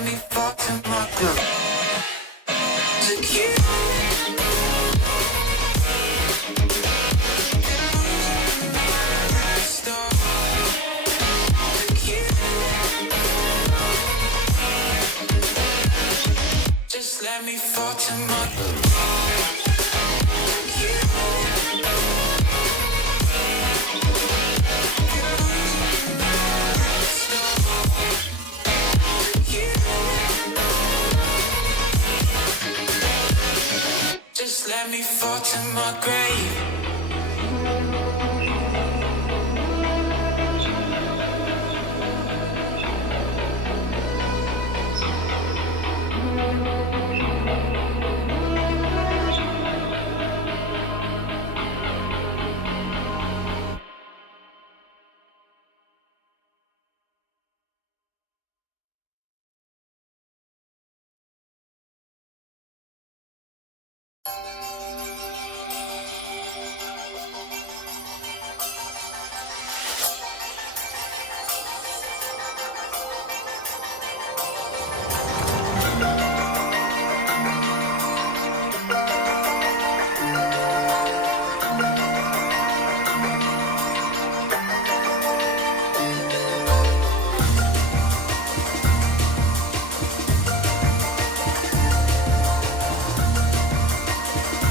let me fall to my groove. To keep just let me fall to my groove. Just let me fall to my grave.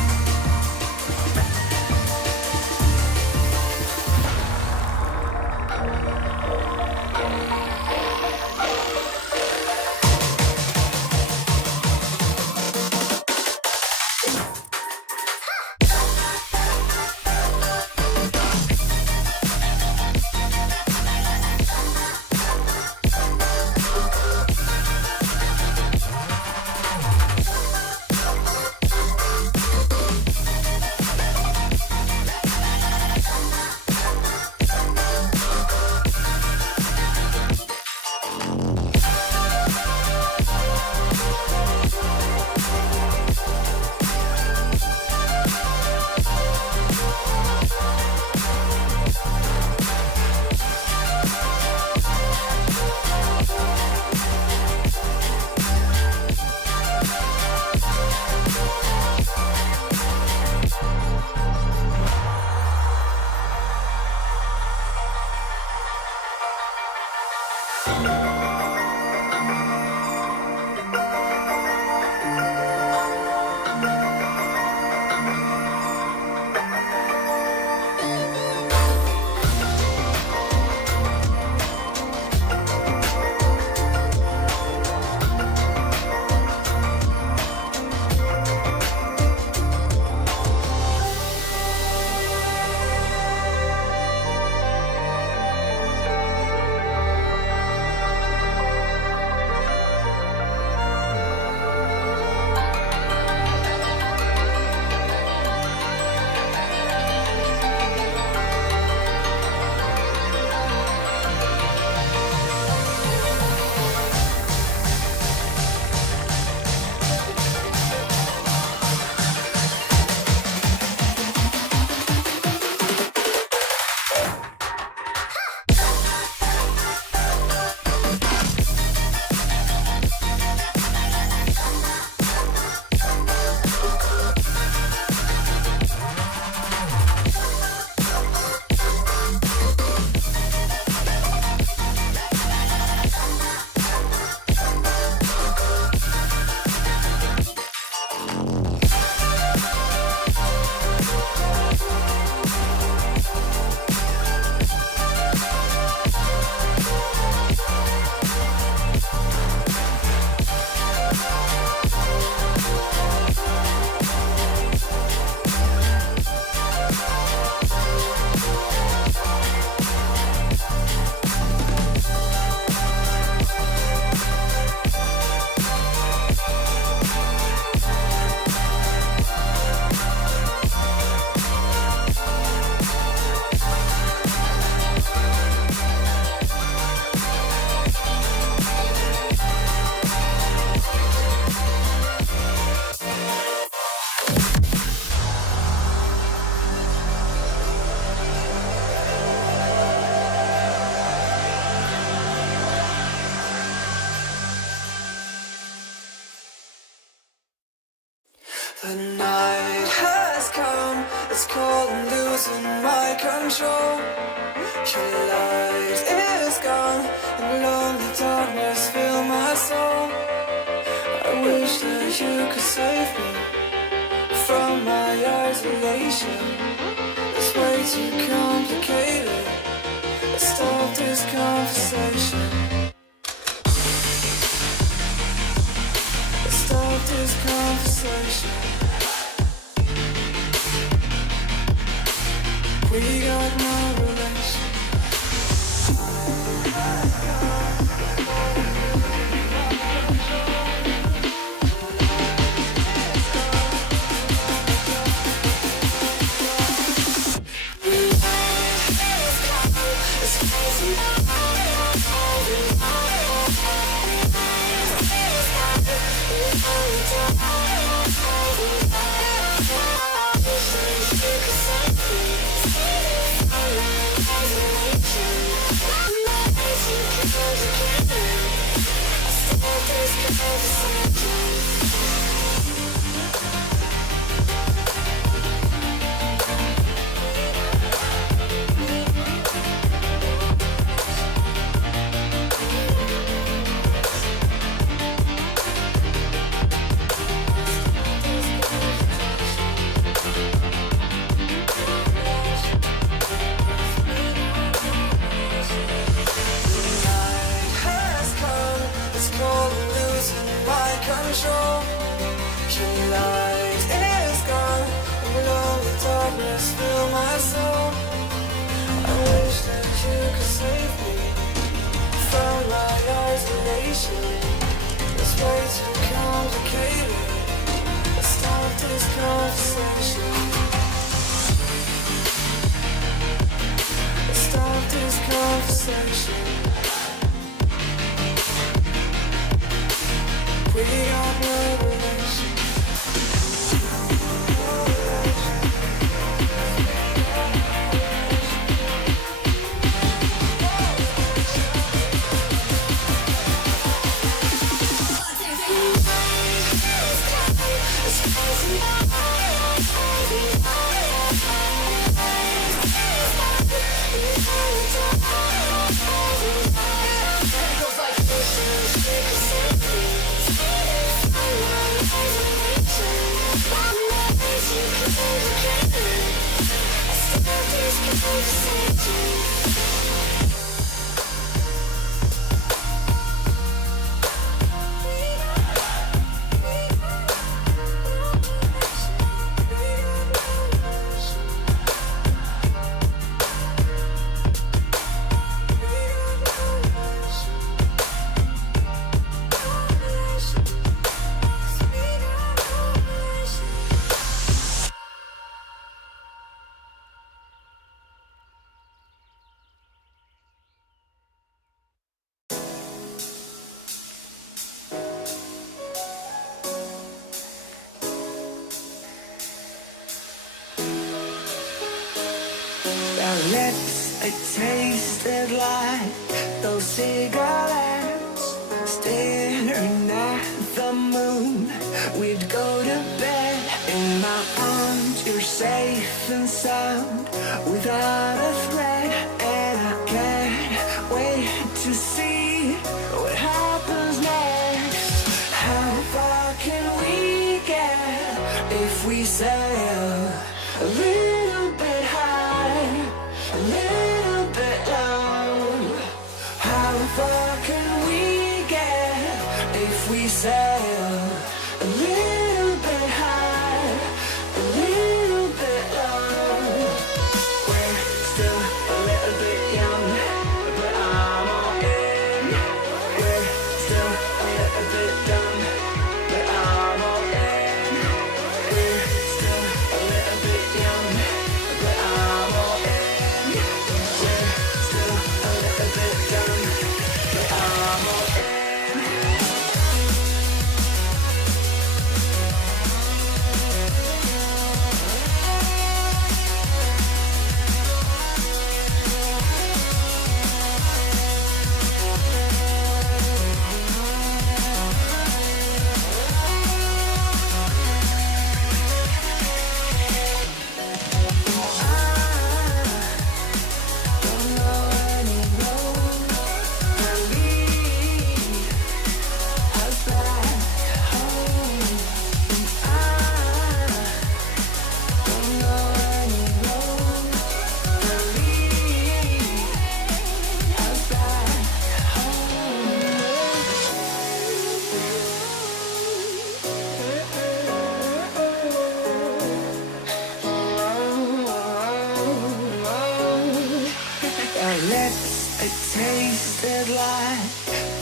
has come, it's cold and losing my control. Your light is gone, and lonely darkness fill my soul. I wish that you could save me from my isolation. It's way too complicated. Let's stop this conversation. Let's stop this conversation. We got no relation. Control. Your light is gone, and lonely darkness fill my soul. I wish that you could save me from my isolation. It's way too complicated. Let's stop this conversation. Let's stop this conversation. We got no relation. Our lips, they tasted like those cigarettes. Staring at the moon, we'd go to bed. In my arms, you're safe and sound, without a threat. And I can't wait to see what happens next. How far can we get if we sail a little bit high, a little bit low? How far can we get if we sail a little bit high, a little bit low? We're still a little bit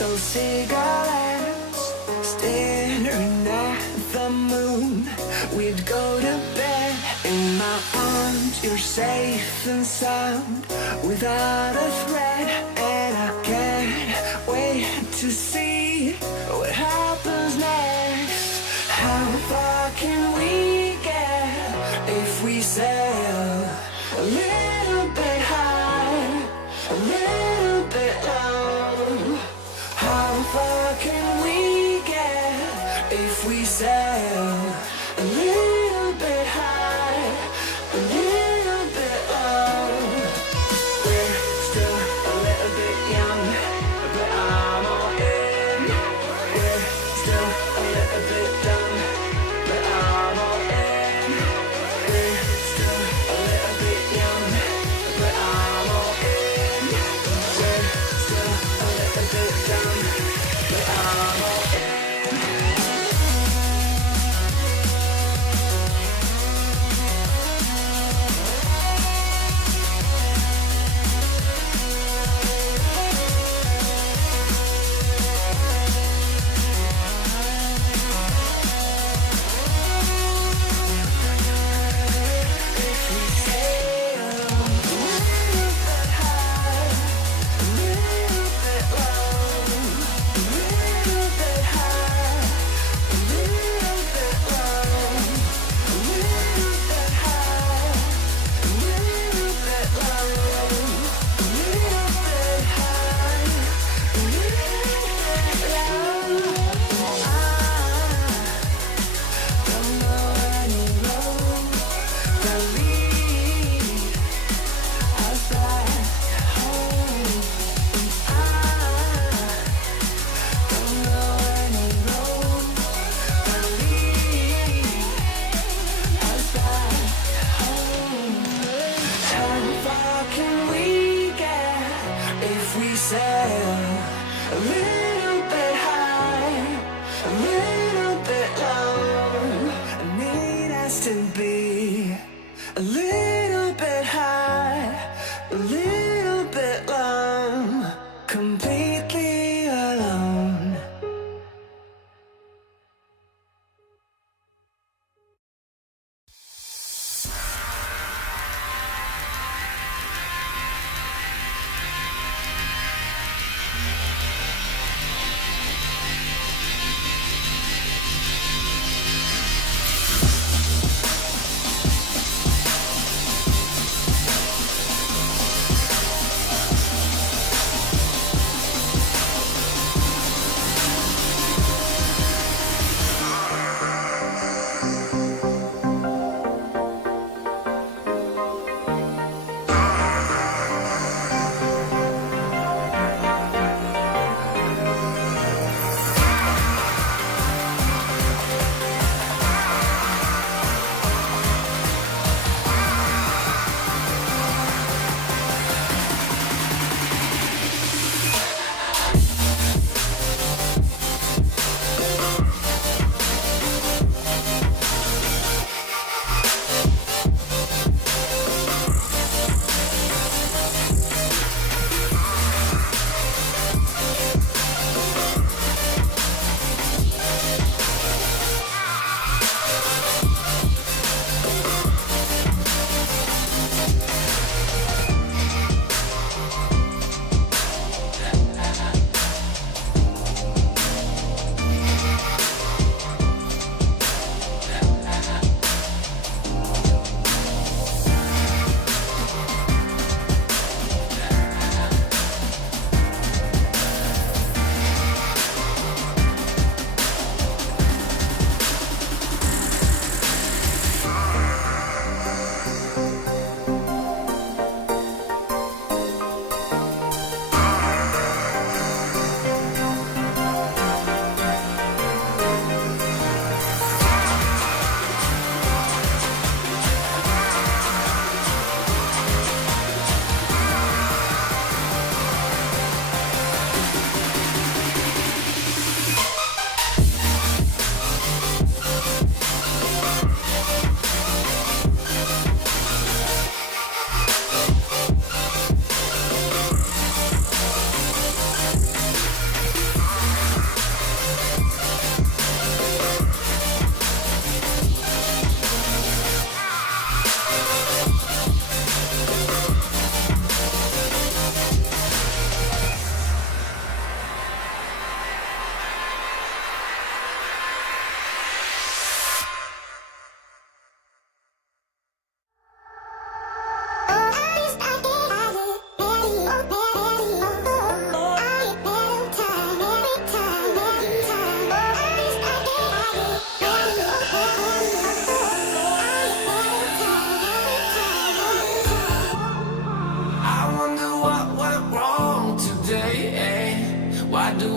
those cigarettes, staring at the moon. We'd go to bed in my arms, you're safe and sound, without a threat. And I can't wait to see what happens next. How far can we get if we sail a little bit high, a little bit low? How far can we get if we sail a little bit high, a little bit low? We're still a little bit young, but I'm all in. We're still a little bit dumb, but I'm all in. We're still a little bit young, but I'm all in. We're still a little bit dumb, but I'm all in. A little bit high, a little bit low, completely alone.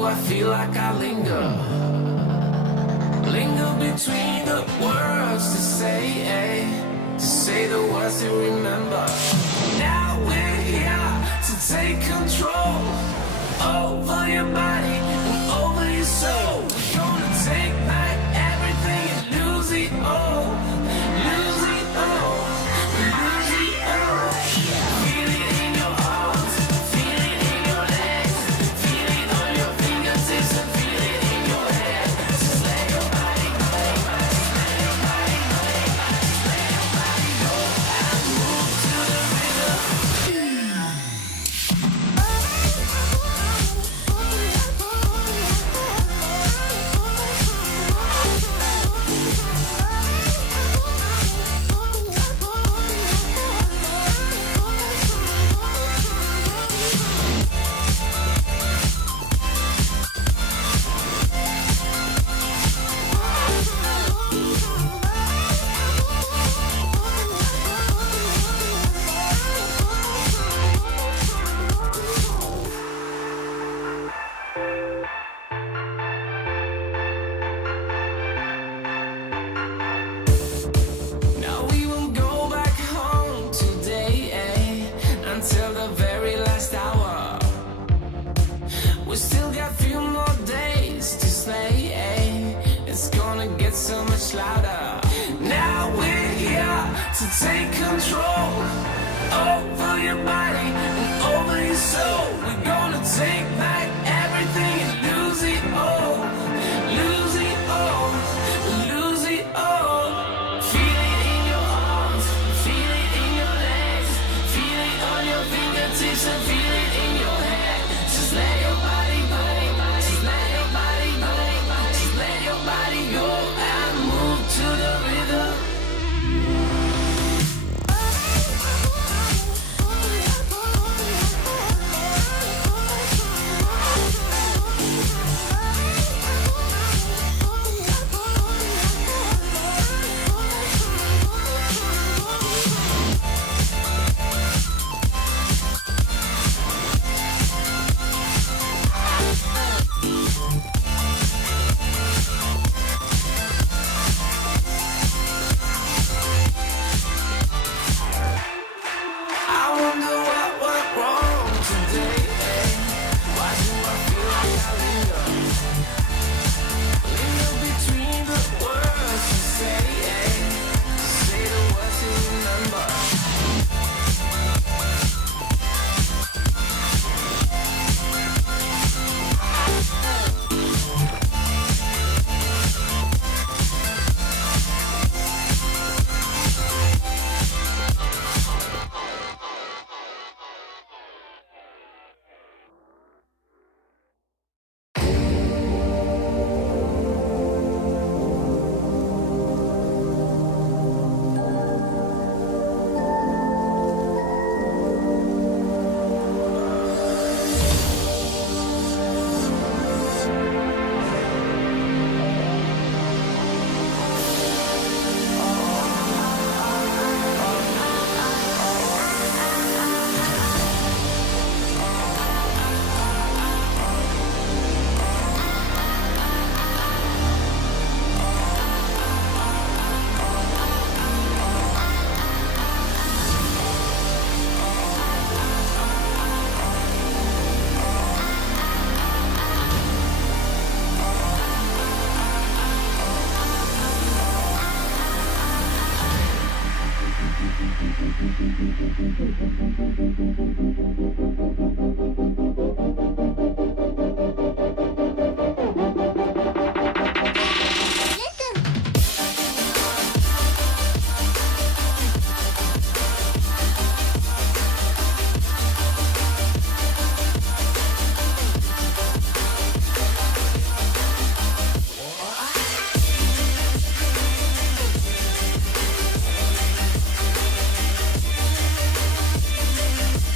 do I feel like I linger? Linger between the words to say the words to remember. Now we're here to take control over your body and over your soul. We're gonna take back everything and lose it all. Lose it all. Lose it all. Feel it in your arms. Feel it in your legs. Feel it on your fingertips and feel it in your head. Just let your body go. Just let your body go. Just let your body go and move to the rhythm. Now we won't go back home today, until the very last hour. We still got few more days to slay, it's gonna get so much louder. Now we're here to take control over your body and over your soul. We're gonna take back everything and lose it all. Lose it all. Lose it all. Feel it in your arms. Feel it in your legs. Feel it on your fingertips and feel it in your head. Just let your body go. Just let your body go. Just let your body go and move to the rhythm. I wonder what went wrong today. Why do I feel like I linger? Linger between the words to say the words to remember.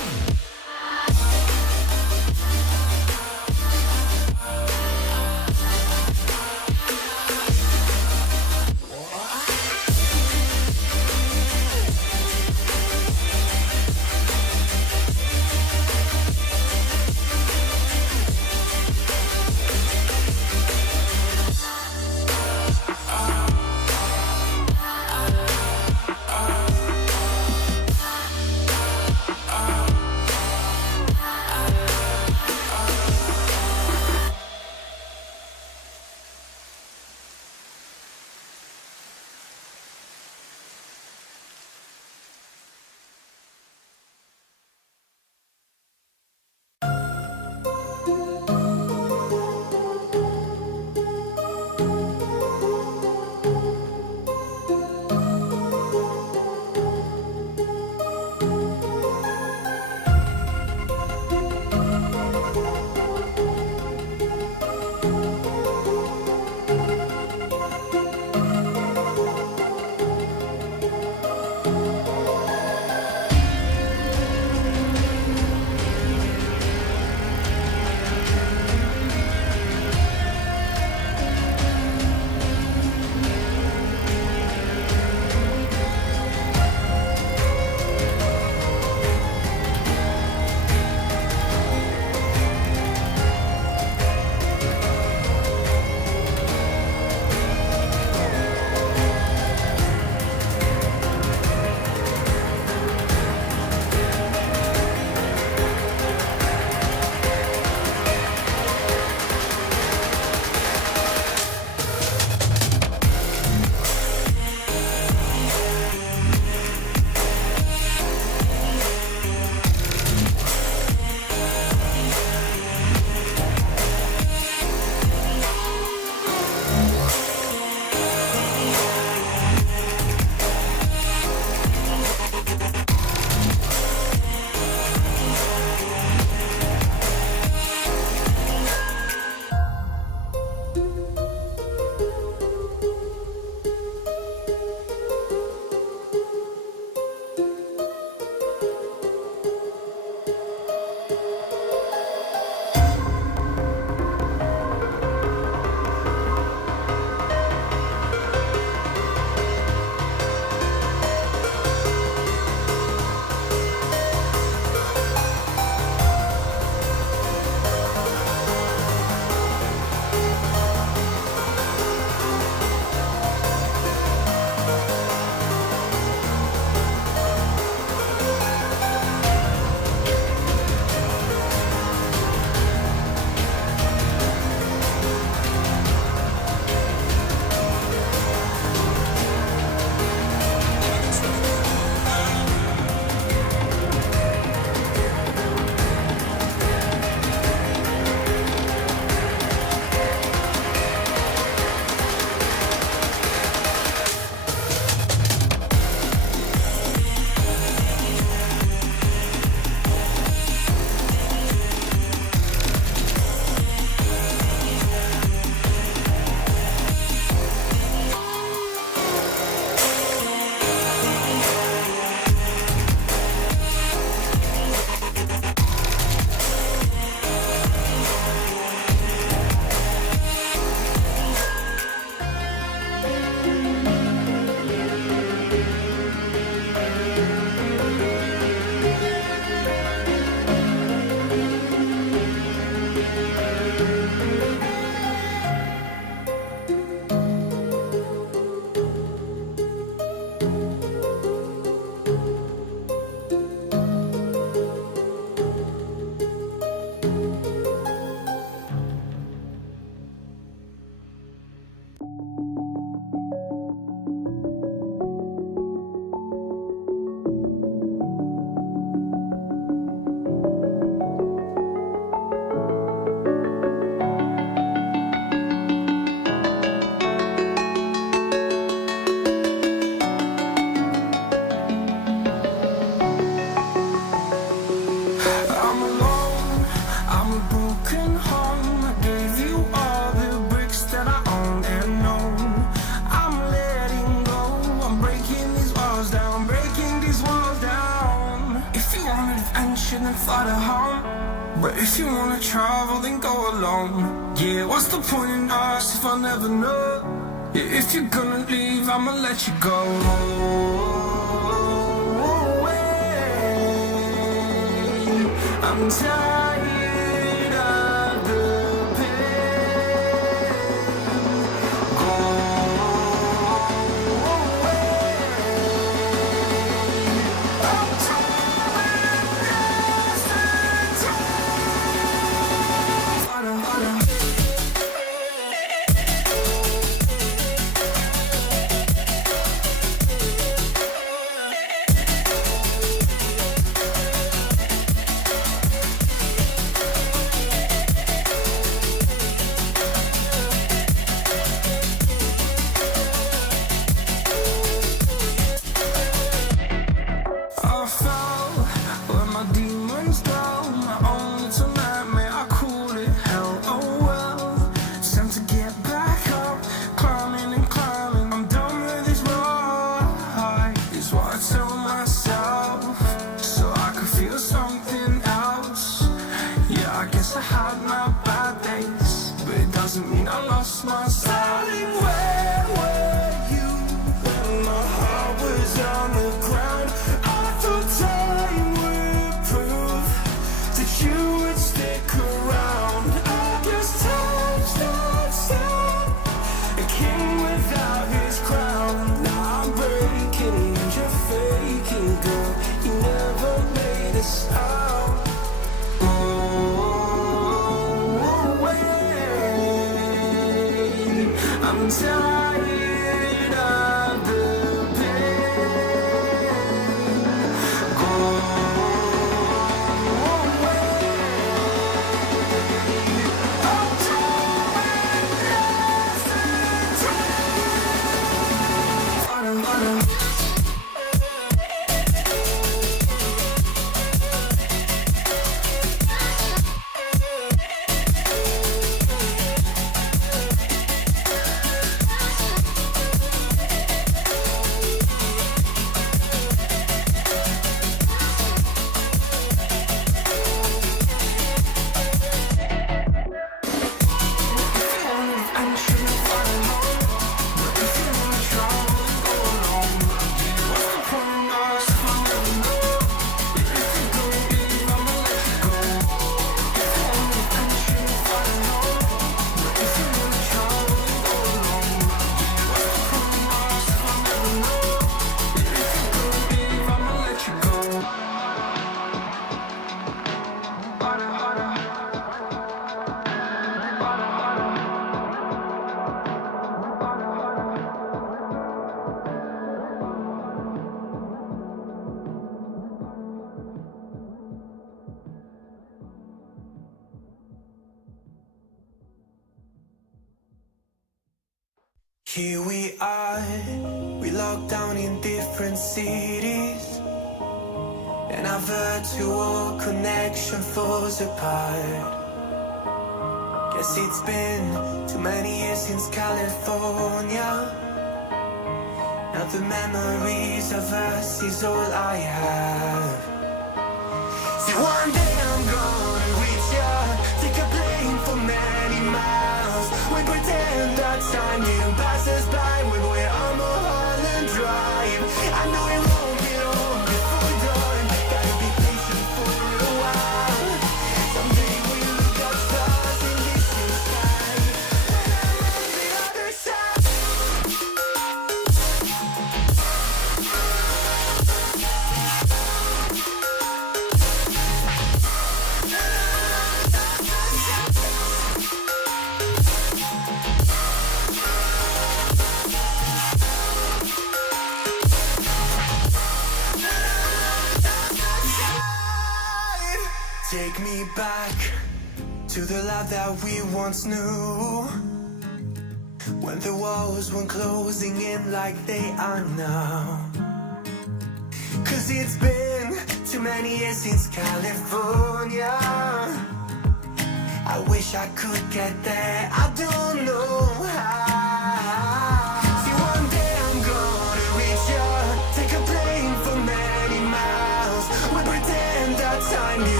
shouldn't fly to home. But if you wanna travel, then go alone. Yeah, what's the point in us if I'll never know? Yeah, if you're gonna leave, I'ma let you go. I'm tired of the pain. Go away. I'm tired I fell where my demons dwell. My own little nightmare, I call it hell. Oh well, it's time to get back up. Climbing and climbing, I'm done with this ride, is what I tell myself, so I could feel something else. Yeah, I guess I had my bad days, but it doesn't mean I lost myself. Darling, where were you when my heart was on the ground? I thought time would prove that you would stick around. I guess time stops down, a king without his crown. Now I'm breaking and you're faking, girl. You never made a sound. Oh, wait, I'm tired of the pain. Go away. I'm tired of Here we are, we locked down in different cities, and our virtual connection falls apart. Guess it's been too many years since California. Now the memories of us is all I have. See, one day I'm gonna reach ya, take a plane for many miles. We pretend that time didn't pass us by when we're on Mulholland Drive. I know it won't be long before dawn, gotta be patient for a while. Someday we look at stars in distant sky, when I'm on the other side. Take me back to the life that we once knew, when the walls weren't closing in like they are now. Cause it's been too many years since California. I wish I could get there, I don't know how. See, one day I'm gonna reach ya, take a plane for many miles. We pretend that time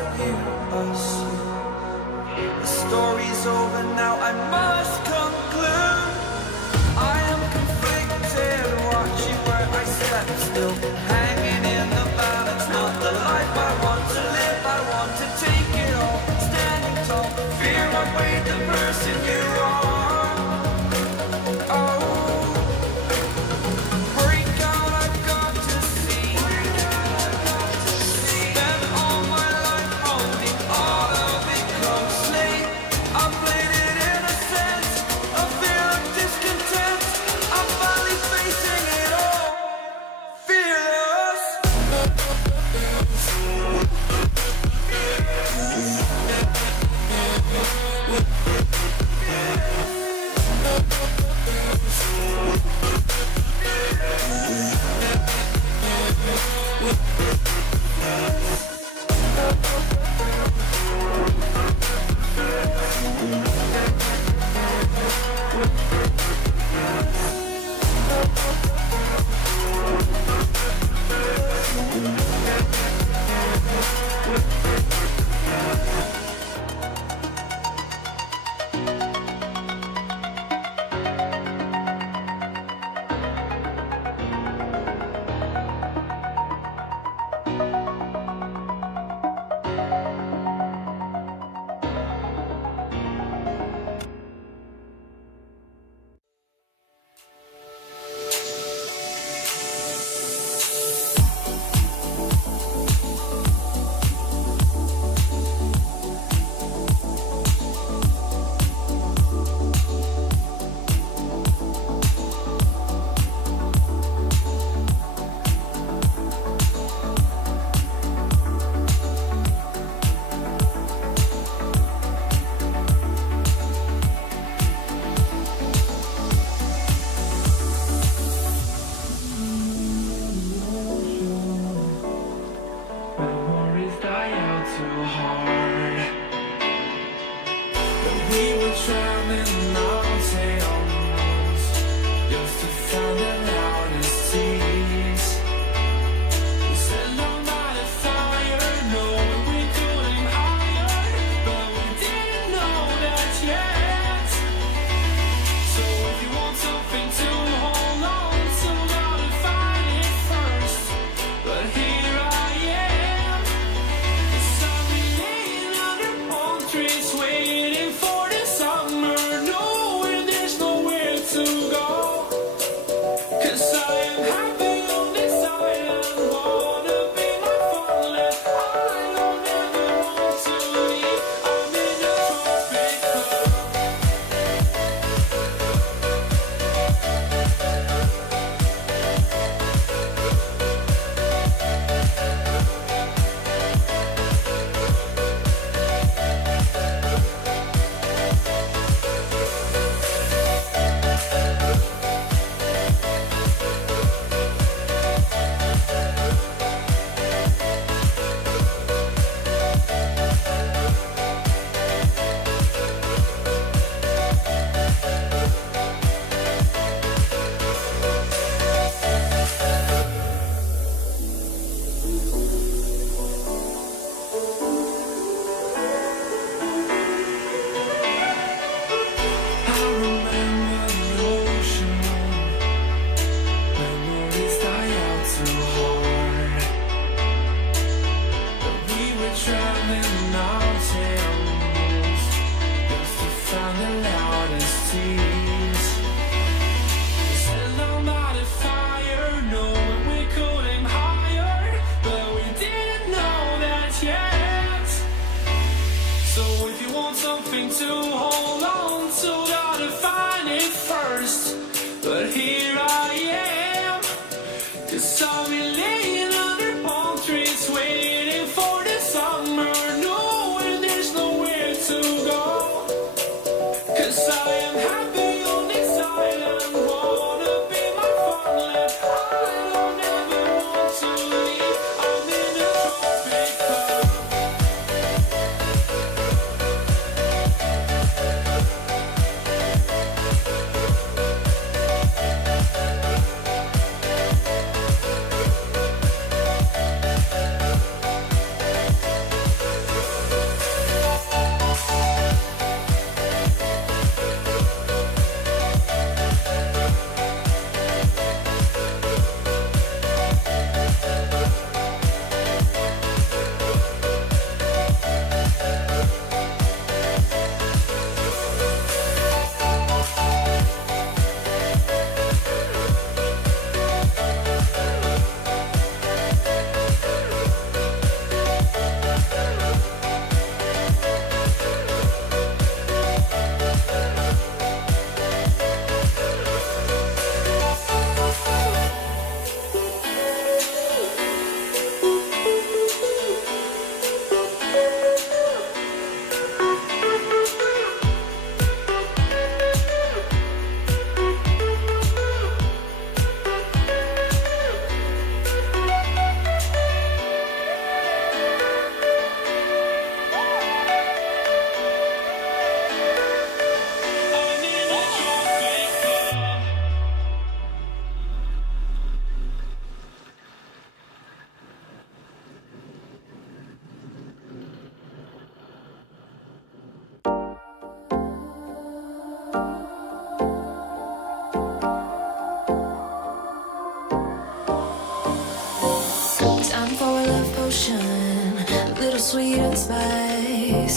you, us. The story's over now, I must conclude. I am conflicted, watching where I step still, hanging in the balance. Not the life I want to live, I want to take it all. Standing tall, fear I weighed the person you are. Oh, break out, I've got to see. Spent all my life holding all of it closely. I played it in a sense, a fear of discontent. I'm finally facing it all, fearless. Memories die out too hard. But we were traveling mountains just to find the loudest tears. We set them by the fire, knowing we could aim higher, but we didn't know that yet. So if you want something to hold on to, gotta find it first. But here I am, laying under palm trees, waiting for the summer, knowing there's nowhere to go. 'Cause I am happy on this island, wanna be my fatherland. I don't ever want to leave, I'm in a tropic club. I remember the ocean, memories die out too hard. But we were traveling mountains just to find the loudest tears. We set them by the fire, knowing we could aim higher, but we didn't know that yet. So if you want something to hold on to, gotta find it first. But here I am, 'cause I'll be laying under palm trees, waiting for the summer, knowing there's nowhere to go. 'Cause I am happy on this island, wanna be my fatherland. I don't ever want to leave, I'm in a tropic club.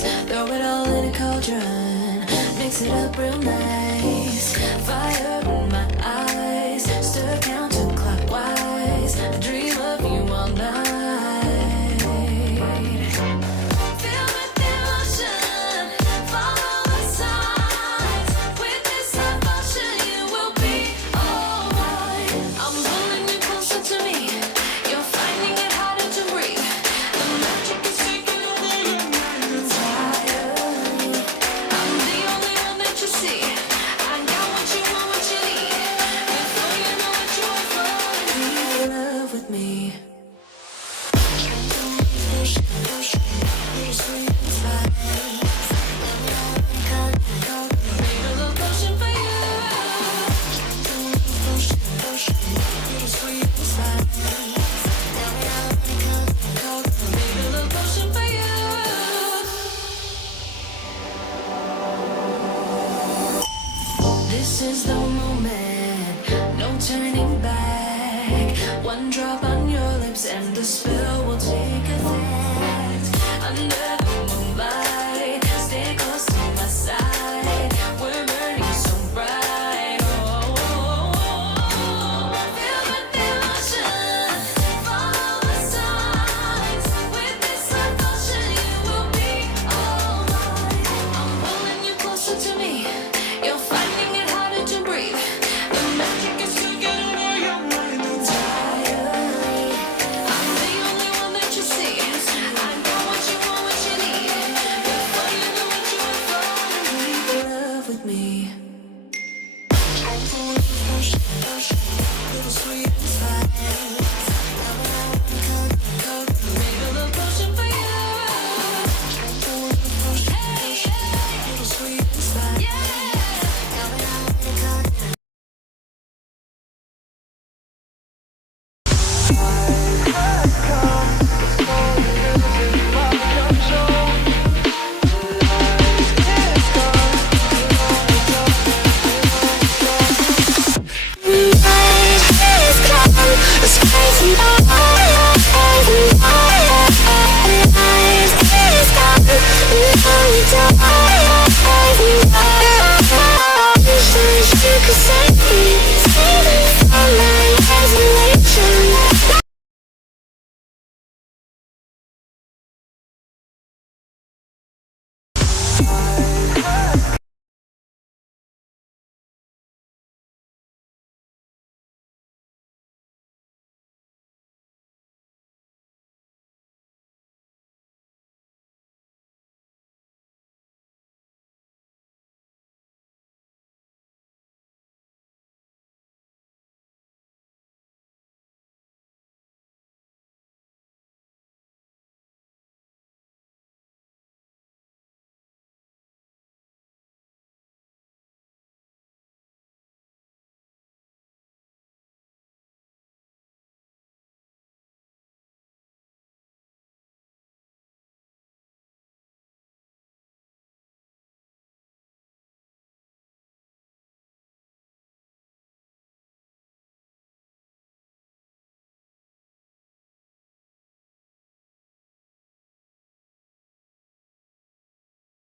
Throw it all in a cauldron, mix it up real nice. Fire in my eyes, stir counterclockwise. I dream of you all night. Filled with emotion, follow the signs. With this devotion, you will be alright. I'm pulling you closer to me. You're finding it harder to breathe. The magic is taking over your mind. Tired. I'm the only one that you see. I got what you want, what you need. Before you know what you are for, be in love with me. Made a little potion for you. Made a little potion for you. This is the moment, no turning